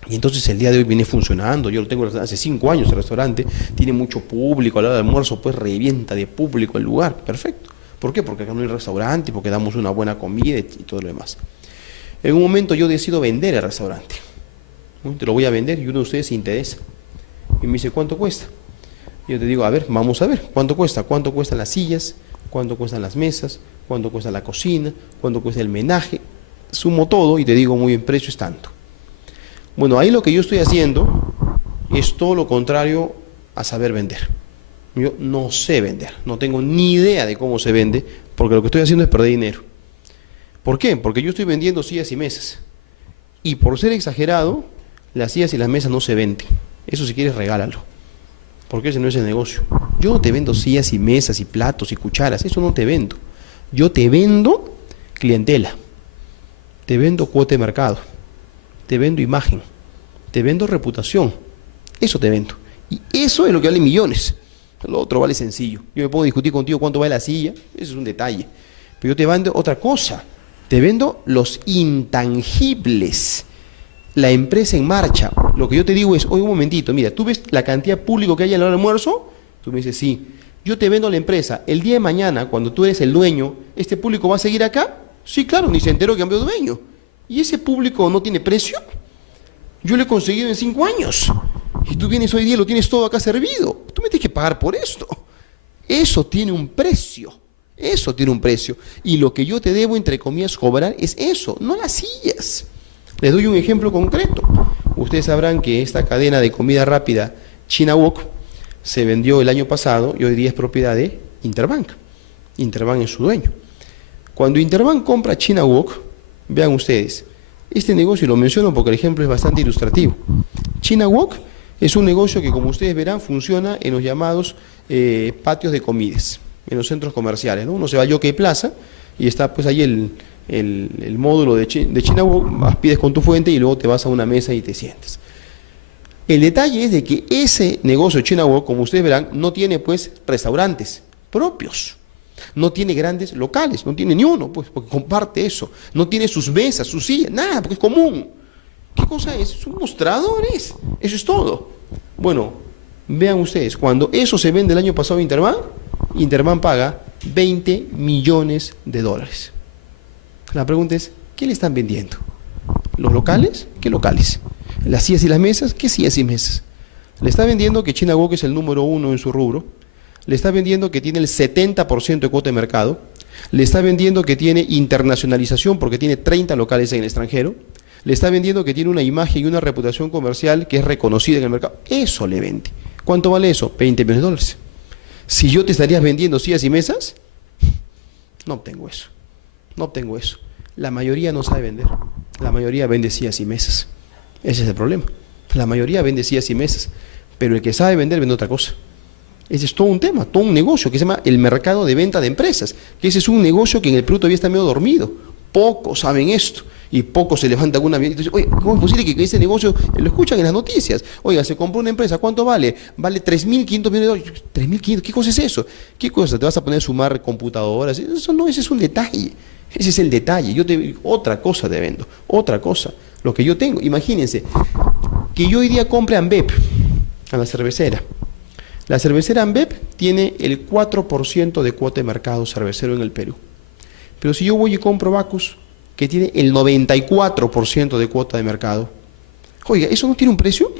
Y entonces el día de hoy viene funcionando, yo lo tengo hace 5 años el restaurante, tiene mucho público, a la hora del almuerzo pues revienta de público el lugar, perfecto. ¿Por qué? Porque acá no hay restaurante, porque damos una buena comida y todo lo demás. En un momento yo decido vender el restaurante, ¿no? Te lo voy a vender y uno de ustedes se interesa. Y me dice, ¿cuánto cuesta? Y yo te digo, a ver, vamos a ver, ¿cuánto cuesta? ¿Cuánto cuestan las sillas? ¿Cuánto cuestan las mesas? ¿Cuánto cuesta la cocina? ¿Cuánto cuesta el menaje? Sumo todo y te digo, muy bien, precio es tanto. Bueno, ahí lo que yo estoy haciendo es todo lo contrario a saber vender. Yo no sé vender, no tengo ni idea de cómo se vende, porque lo que estoy haciendo es perder dinero. ¿Por qué? Porque yo estoy vendiendo sillas y mesas. Y por ser exagerado, las sillas y las mesas no se venden. Eso si quieres regálalo, porque ese no es el negocio. Yo no te vendo sillas y mesas y platos y cucharas, eso no te vendo. Yo te vendo clientela, te vendo cuota de mercado, te vendo imagen, te vendo reputación, eso te vendo. Y eso es lo que vale millones. Lo otro vale sencillo. Yo me puedo discutir contigo cuánto vale la silla, eso es un detalle. Pero yo te vendo otra cosa, te vendo los intangibles, la empresa en marcha. Lo que yo te digo es, oye, un momentito, mira, ¿tú ves la cantidad de público que hay en la hora del almuerzo? Tú me dices, sí. Yo te vendo la empresa. El día de mañana, cuando tú eres el dueño, ¿este público va a seguir acá? Sí, claro, ni se enteró que cambió de dueño. ¿Y ese público no tiene precio? Yo lo he conseguido en 5 años. Y tú vienes hoy día y lo tienes todo acá servido. Tú me tienes que pagar por esto. Eso tiene un precio. Eso tiene un precio. Y lo que yo te debo, entre comillas, cobrar es eso, no las sillas. Les doy un ejemplo concreto. Ustedes sabrán que esta cadena de comida rápida, China Wok, se vendió el año pasado y hoy día es propiedad de Interbank. Interbank es su dueño. Cuando Interbank compra China Wok, vean ustedes, este negocio, lo menciono porque el ejemplo es bastante ilustrativo. China Wok es un negocio que, como ustedes verán, funciona en los llamados patios de comidas, en los centros comerciales, ¿no? Uno se va a Yoke Plaza y está pues ahí el módulo de China Wok, pides con tu fuente y luego te vas a una mesa y te sientas. El detalle es de que ese negocio China Walk, como ustedes verán, no tiene pues restaurantes propios, no tiene grandes locales, no tiene ni uno, pues, porque comparte eso, no tiene sus mesas, sus sillas, nada, porque es común. ¿Qué cosa es? Son mostradores, eso es todo. Bueno, vean ustedes, cuando eso se vende el año pasado a Interbank, Interbank paga 20 millones de dólares. La pregunta es, ¿qué le están vendiendo? ¿Los locales? ¿Qué locales? ¿Las sillas y las mesas? ¿Qué sillas y mesas? Le está vendiendo que China Walk es el número 1 en su rubro, le está vendiendo que tiene el 70% de cuota de mercado, le está vendiendo que tiene internacionalización porque tiene 30 locales en el extranjero, le está vendiendo que tiene una imagen y una reputación comercial que es reconocida en el mercado. Eso le vende. ¿Cuánto vale eso? 20 millones de dólares. Si yo te estarías vendiendo sillas y mesas, no obtengo eso. No obtengo eso. La mayoría no sabe vender. La mayoría vende sillas y mesas. Ese es el problema. La mayoría vende sillas y mesas. Pero el que sabe vender vende otra cosa. Ese es todo un tema, todo un negocio que se llama el mercado de venta de empresas. Que ese es un negocio que en el Perú todavía está medio dormido. Pocos saben esto. Y pocos se levantan alguna vez y dicen, oye, ¿cómo es posible que ese negocio lo escuchan en las noticias? Oiga, se compró una empresa, ¿cuánto vale? Vale 3.500 millones de dólares. 3.500, ¿qué cosa es eso? ¿Qué cosa? ¿Te vas a poner a sumar computadoras? Eso no, ese es un detalle. Ese es el detalle. Otra cosa te vendo, otra cosa. Lo que yo tengo, imagínense, que yo hoy día compre Ambev, a la cervecera. La cervecera Ambev tiene el 4% de cuota de mercado cervecero en el Perú. Pero si yo voy y compro Bacus, que tiene el 94% de cuota de mercado. Oiga, ¿eso no tiene un precio?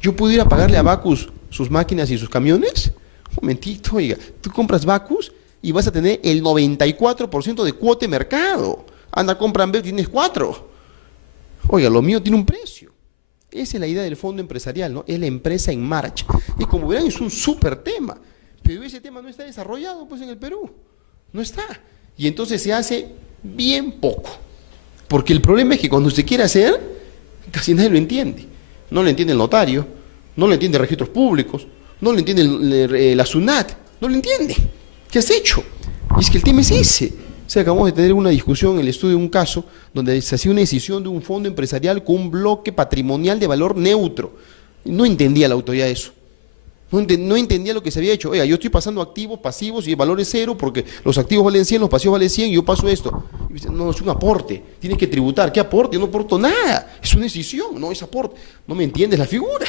¿Yo pudiera pagarle a Bacus sus máquinas y sus camiones? Un momentito, oiga, tú compras Bacus y vas a tener el 94% de cuota de mercado. Anda, compra Ambev, tienes 4. Oiga, lo mío tiene un precio. Esa es la idea del fondo empresarial, ¿no? Es la empresa en marcha. Y como verán, es un súper tema. Pero ese tema no está desarrollado, pues, en el Perú. No está. Y entonces se hace bien poco, porque el problema es que cuando se quiere hacer, casi nadie lo entiende. No lo entiende el notario, no lo entiende registros públicos, no lo entiende la SUNAT, no lo entiende. ¿Qué has hecho? Y es que el tema es ese. O sea, acabamos de tener una discusión en el estudio de un caso donde se hacía una decisión de un fondo empresarial con un bloque patrimonial de valor neutro. No entendía la autoridad eso. No entendía lo que se había hecho. Oiga, yo estoy pasando activos, pasivos y el valor es 0 porque los activos valen 100, los pasivos valen 100 y yo paso esto. Y dice, no, es un aporte, tienes que tributar. ¿Qué aporte? Yo no aporto nada. Es una decisión, no es aporte. No me entiendes la figura.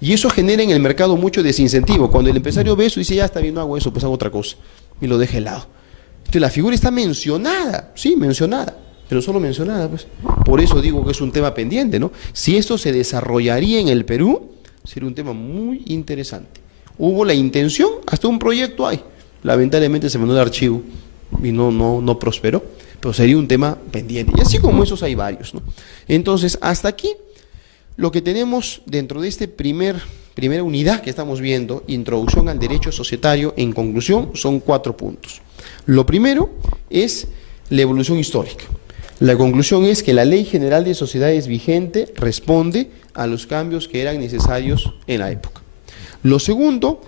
Y eso genera en el mercado mucho desincentivo. Cuando el empresario ve eso dice, ya está bien, no hago eso, pues hago otra cosa. Y lo deja de lado. Entonces la figura está mencionada, sí, mencionada, pero solo mencionada, pues. Por eso digo que es un tema pendiente, ¿no? Si esto se desarrollaría en el Perú, sería un tema muy interesante. Hubo la intención, hasta un proyecto hay. Lamentablemente se mandó el archivo y no prosperó, pero sería un tema pendiente. Y así como esos hay varios, ¿no? Entonces, hasta aquí, lo que tenemos dentro de este primera unidad que estamos viendo, introducción al derecho societario, en conclusión, son 4 puntos. Lo primero es la evolución histórica. La conclusión es que la Ley General de Sociedades vigente responde a los cambios que eran necesarios en la época. Lo segundo,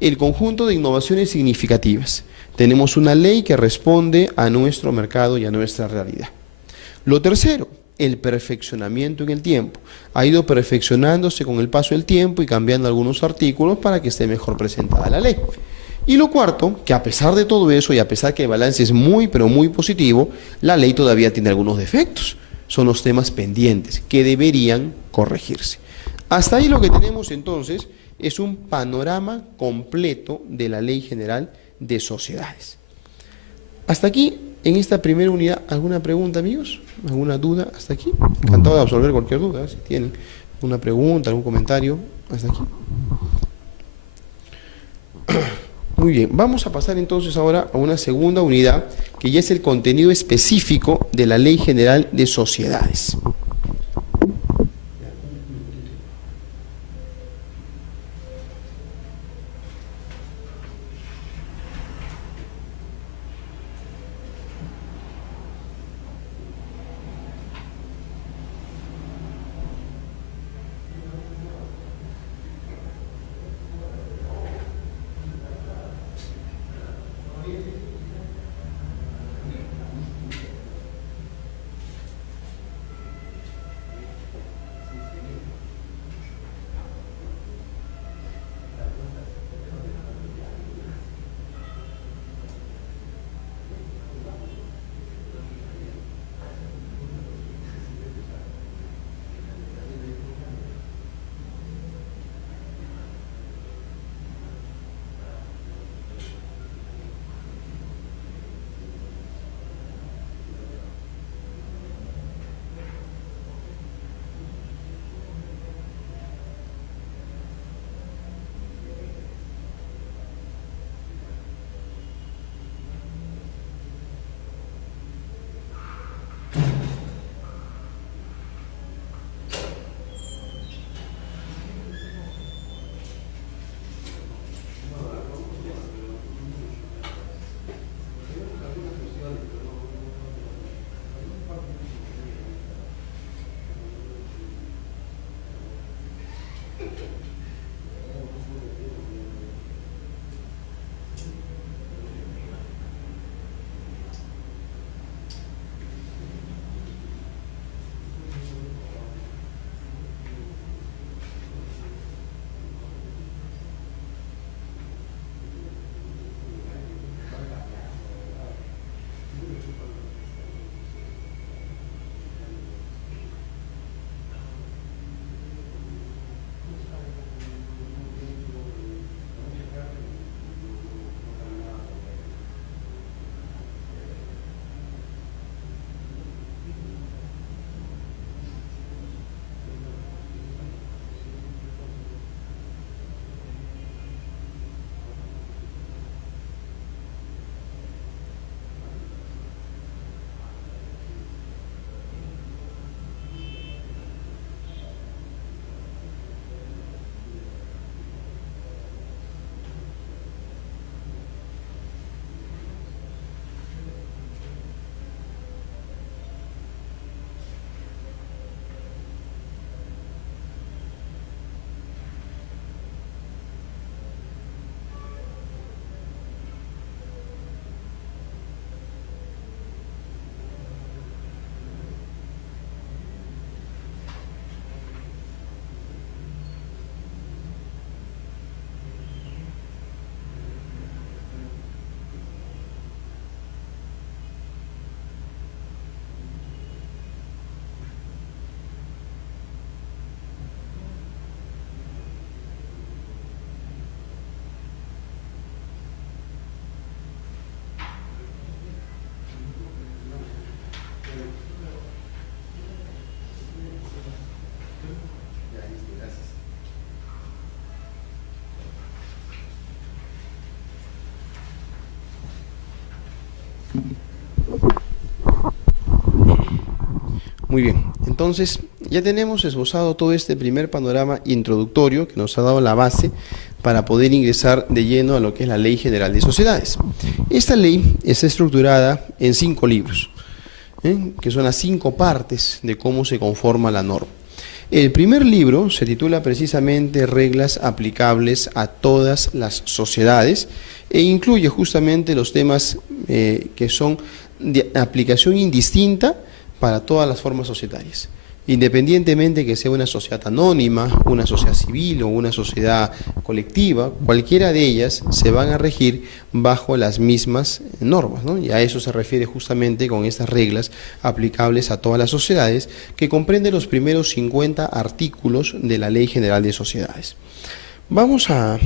el conjunto de innovaciones significativas. Tenemos una ley que responde a nuestro mercado y a nuestra realidad. Lo tercero, el perfeccionamiento en el tiempo. Ha ido perfeccionándose con el paso del tiempo y cambiando algunos artículos para que esté mejor presentada la ley. Y lo cuarto, que a pesar de todo eso y a pesar que el balance es muy, pero muy positivo, la ley todavía tiene algunos defectos. Son los temas pendientes que deberían corregirse. Hasta ahí lo que tenemos entonces es un panorama completo de la Ley General de Sociedades. Hasta aquí, en esta primera unidad, ¿alguna pregunta, amigos? ¿Alguna duda hasta aquí? Encantado de absolver cualquier duda, si tienen una pregunta, algún comentario, hasta aquí. Muy bien, vamos a pasar entonces ahora a una segunda unidad, que ya es el contenido específico de la Ley General de Sociedades. Muy bien, entonces ya tenemos esbozado todo este primer panorama introductorio que nos ha dado la base para poder ingresar de lleno a lo que es la Ley General de Sociedades. Esta ley está estructurada en 5 libros, que son las 5 partes de cómo se conforma la norma. El primer libro se titula precisamente Reglas aplicables a todas las sociedades e incluye justamente los temas que son de aplicación indistinta para todas las formas societarias, independientemente que sea una sociedad anónima, una sociedad civil o una sociedad colectiva, cualquiera de ellas se van a regir bajo las mismas normas, ¿no? Y a eso se refiere justamente con estas reglas aplicables a todas las sociedades, que comprende los primeros 50 artículos de la Ley General de Sociedades. Vamos a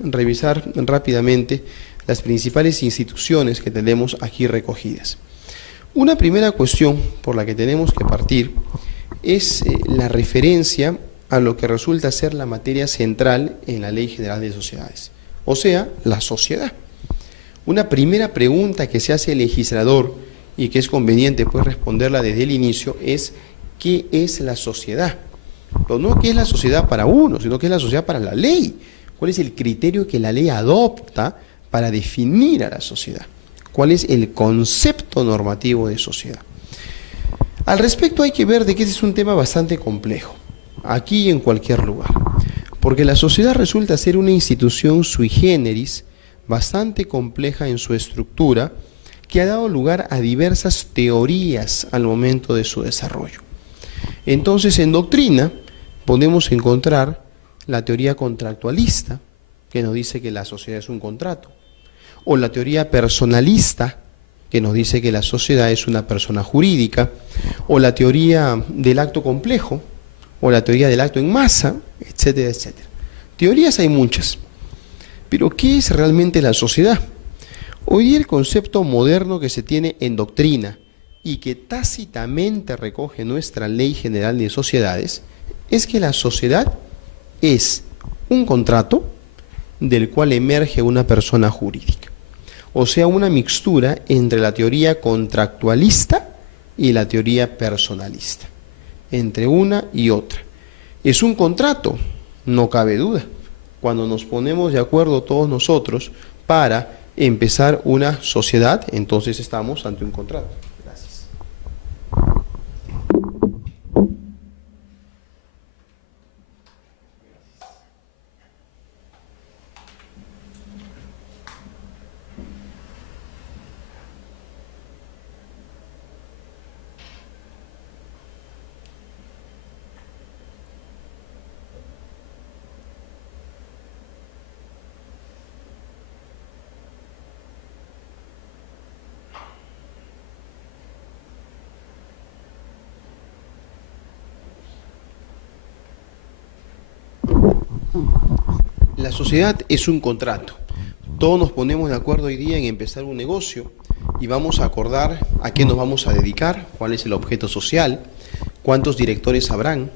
revisar rápidamente las principales instituciones que tenemos aquí recogidas. Una primera cuestión por la que tenemos que partir es la referencia a lo que resulta ser la materia central en la Ley General de Sociedades, o sea, la sociedad. Una primera pregunta que se hace el legislador y que es conveniente pues responderla desde el inicio es ¿qué es la sociedad? Pero no qué es la sociedad para uno, sino qué es la sociedad para la ley. ¿Cuál es el criterio que la ley adopta para definir a la sociedad? ¿Cuál es el concepto normativo de sociedad? Al respecto hay que ver de que ese es un tema bastante complejo, aquí y en cualquier lugar, porque la sociedad resulta ser una institución sui generis, bastante compleja en su estructura, que ha dado lugar a diversas teorías al momento de su desarrollo. Entonces, en doctrina podemos encontrar la teoría contractualista, que nos dice que la sociedad es un contrato, o la teoría personalista, que nos dice que la sociedad es una persona jurídica, o la teoría del acto complejo, o la teoría del acto en masa, etcétera, etcétera. Teorías hay muchas, pero ¿qué es realmente la sociedad? Hoy día el concepto moderno que se tiene en doctrina y que tácitamente recoge nuestra Ley General de Sociedades es que la sociedad es un contrato del cual emerge una persona jurídica. O sea, una mixtura entre la teoría contractualista y la teoría personalista, entre una y otra. Es un contrato, no cabe duda, cuando nos ponemos de acuerdo todos nosotros para empezar una sociedad, entonces estamos ante un contrato. Gracias. La sociedad es un contrato. Todos nos ponemos de acuerdo hoy día en empezar un negocio y vamos a acordar a qué nos vamos a dedicar, cuál es el objeto social, cuántos directores habrán,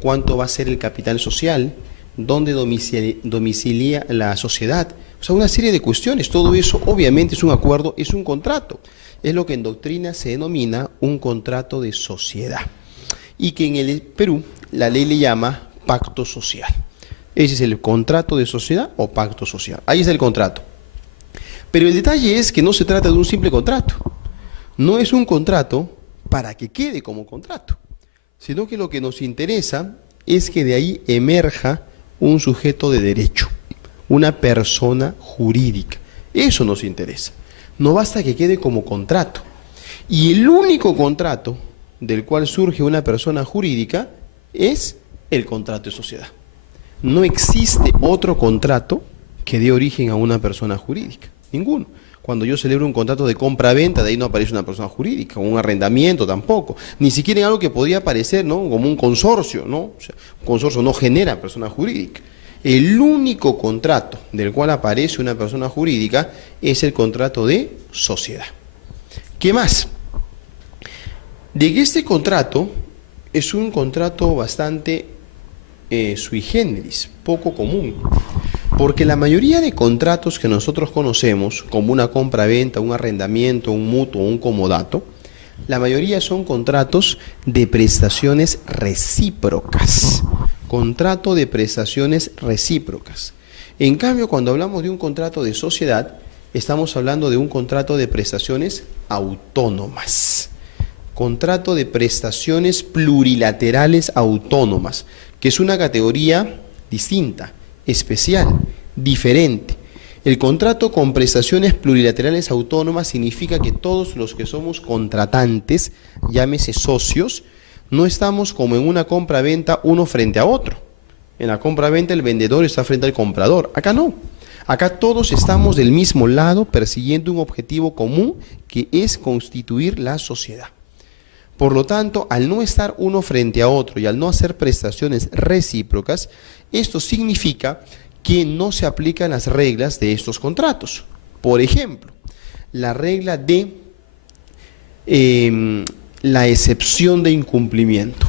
cuánto va a ser el capital social, dónde domicilia la sociedad. O sea, una serie de cuestiones. Todo eso obviamente es un acuerdo, es un contrato. Es lo que en doctrina se denomina un contrato de sociedad. Y que en el Perú la ley le llama pacto social. Ese es el contrato de sociedad o pacto social. Ahí está el contrato. Pero el detalle es que no se trata de un simple contrato. No es un contrato para que quede como contrato, sino que lo que nos interesa es que de ahí emerja un sujeto de derecho, una persona jurídica. Eso nos interesa. No basta que quede como contrato. Y el único contrato del cual surge una persona jurídica es el contrato de sociedad. No existe otro contrato que dé origen a una persona jurídica, ninguno. Cuando yo celebro un contrato de compra-venta, de ahí no aparece una persona jurídica, o un arrendamiento tampoco, ni siquiera en algo que podría parecer, ¿no?, como un consorcio, ¿no? O sea, un consorcio no genera persona jurídica. El único contrato del cual aparece una persona jurídica es el contrato de sociedad. ¿Qué más? De que este contrato es un contrato bastante sui generis, poco común. Porque la mayoría de contratos que nosotros conocemos, como una compra-venta, un arrendamiento, un mutuo, un comodato, la mayoría son contratos de prestaciones recíprocas. Contrato de prestaciones recíprocas. En cambio, cuando hablamos de un contrato de sociedad, estamos hablando de un contrato de prestaciones autónomas. Contrato de prestaciones plurilaterales autónomas, que es una categoría distinta, especial, diferente. El contrato con prestaciones plurilaterales autónomas significa que todos los que somos contratantes, llámese socios, no estamos como en una compra-venta uno frente a otro. En la compra-venta el vendedor está frente al comprador. Acá no. Acá todos estamos del mismo lado persiguiendo un objetivo común que es constituir la sociedad. Por lo tanto, al no estar uno frente a otro y al no hacer prestaciones recíprocas, esto significa que no se aplican las reglas de estos contratos. Por ejemplo, la regla de la excepción de incumplimiento.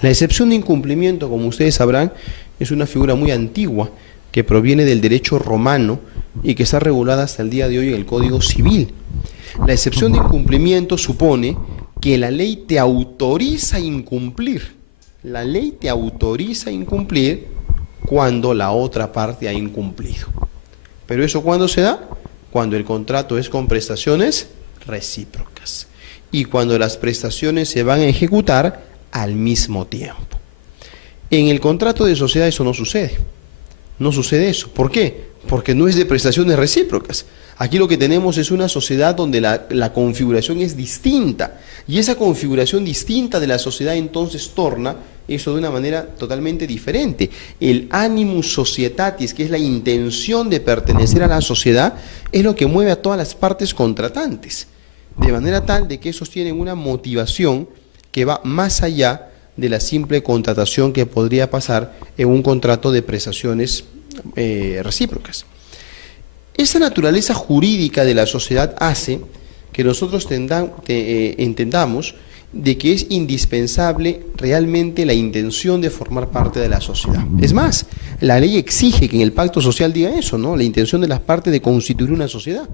La excepción de incumplimiento, como ustedes sabrán, es una figura muy antigua que proviene del derecho romano y que está regulada hasta el día de hoy en el Código Civil. La excepción de incumplimiento supone que la ley te autoriza a incumplir. La ley te autoriza a incumplir cuando la otra parte ha incumplido. ¿Pero eso cuándo se da? Cuando el contrato es con prestaciones recíprocas y cuando las prestaciones se van a ejecutar al mismo tiempo. En el contrato de sociedad eso no sucede. No sucede eso. ¿Por qué? Porque no es de prestaciones recíprocas. Aquí lo que tenemos es una sociedad donde la configuración es distinta. Y esa configuración distinta de la sociedad entonces torna eso de una manera totalmente diferente. El animus societatis, que es la intención de pertenecer a la sociedad, es lo que mueve a todas las partes contratantes. De manera tal de que esos tienen una motivación que va más allá de la simple contratación que podría pasar en un contrato de prestaciones recíprocas. Esa naturaleza jurídica de la sociedad hace que nosotros entendamos de que es indispensable realmente la intención de formar parte de la sociedad. Es más, la ley exige que en el pacto social diga eso, ¿no? La intención de las partes de constituir una sociedad.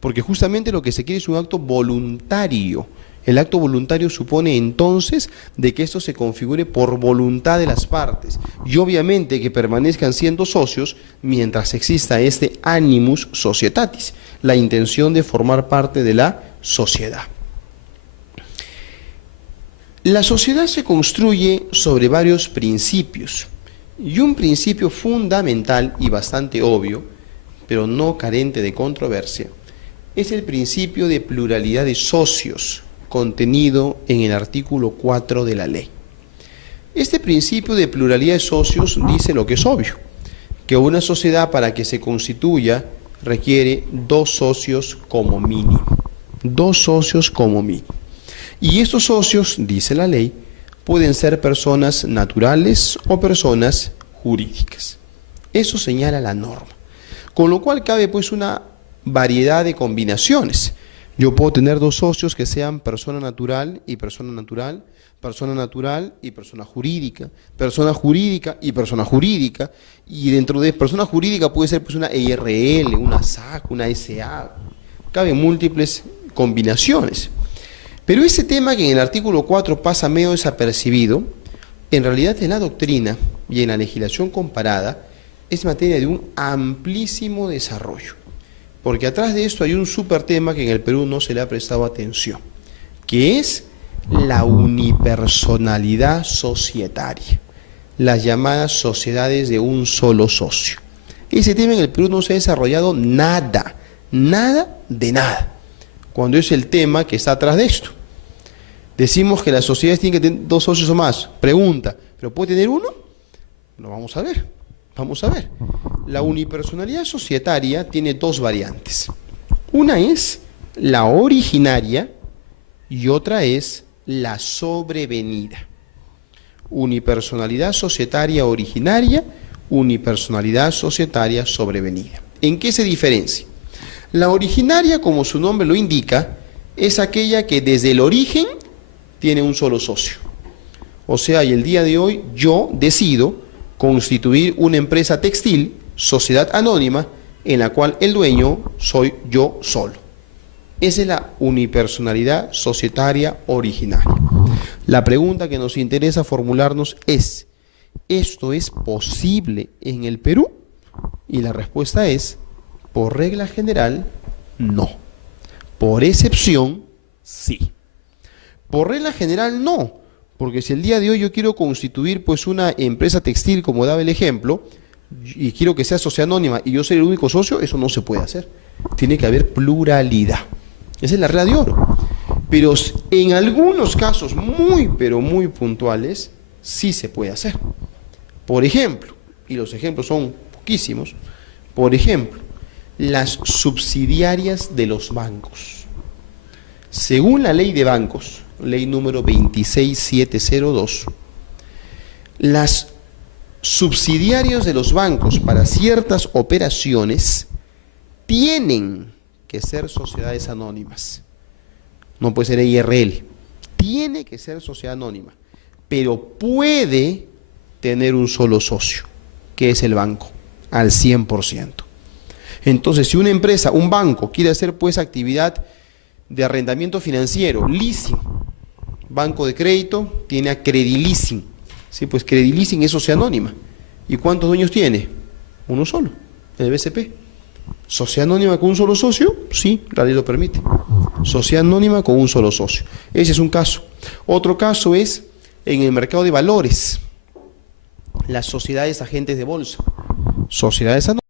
Porque justamente lo que se quiere es un acto voluntario. El acto voluntario supone entonces de que esto se configure por voluntad de las partes y obviamente que permanezcan siendo socios mientras exista este animus societatis, la intención de formar parte de la sociedad. La sociedad se construye sobre varios principios y un principio fundamental y bastante obvio, pero no carente de controversia, es el principio de pluralidad de socios contenido en el artículo 4 de la ley. Este principio de pluralidad de socios dice lo que es obvio, que una sociedad para que se constituya requiere 2 socios como mínimo. 2 socios como mínimo. Y estos socios, dice la ley, pueden ser personas naturales o personas jurídicas. Eso señala la norma. Con lo cual cabe pues una variedad de combinaciones. Yo puedo tener 2 socios que sean persona natural y persona natural, persona natural y persona jurídica y persona jurídica, y dentro de persona jurídica puede ser pues una ERL, una SAC, una SA, caben múltiples combinaciones. Pero ese tema que en el artículo 4 pasa medio desapercibido, en realidad en la doctrina y en la legislación comparada es materia de un amplísimo desarrollo. Porque atrás de esto hay un súper tema que en el Perú no se le ha prestado atención, que es la unipersonalidad societaria, las llamadas sociedades de un solo socio. Ese tema en el Perú no se ha desarrollado nada de nada, cuando es el tema que está atrás de esto. Decimos que las sociedades tienen que tener 2 socios o más. Pregunta, ¿pero puede tener uno? Lo vamos a ver. Vamos a ver. La unipersonalidad societaria tiene 2 variantes. Una es la originaria y otra es la sobrevenida. Unipersonalidad societaria originaria, unipersonalidad societaria sobrevenida. ¿En qué se diferencia? La originaria, como su nombre lo indica, es aquella que desde el origen tiene un solo socio. O sea, y el día de hoy yo decido constituir una empresa textil, sociedad anónima, en la cual el dueño soy yo solo. Esa es la unipersonalidad societaria originaria. La pregunta que nos interesa formularnos es, ¿esto es posible en el Perú? Y la respuesta es, por regla general, no. Por excepción, sí. Por regla general, no. Porque si el día de hoy yo quiero constituir pues una empresa textil, como daba el ejemplo, y quiero que sea sociedad anónima y yo soy el único socio, eso no se puede hacer. Tiene que haber pluralidad. Esa es la regla de oro. Pero en algunos casos muy, pero muy puntuales, sí se puede hacer. Por ejemplo, y los ejemplos son poquísimos, por ejemplo, las subsidiarias de los bancos. Según la ley de bancos, ley número 26702, las subsidiarios de los bancos para ciertas operaciones tienen que ser sociedades anónimas. No puede ser IRL. Tiene que ser sociedad anónima, pero puede tener un solo socio, que es el banco, al 100%. Entonces, si una empresa, un banco, quiere hacer pues actividad de arrendamiento financiero, leasing, banco de crédito, tiene a Credilizing. Sí, pues Credilizing es sociedad anónima. ¿Y cuántos dueños tiene? Uno solo, el BCP. ¿Sociedad anónima con un solo socio? Sí, la ley lo permite. Sociedad anónima con un solo socio. Ese es un caso. Otro caso es en el mercado de valores. Las sociedades agentes de bolsa. Sociedades anónimas.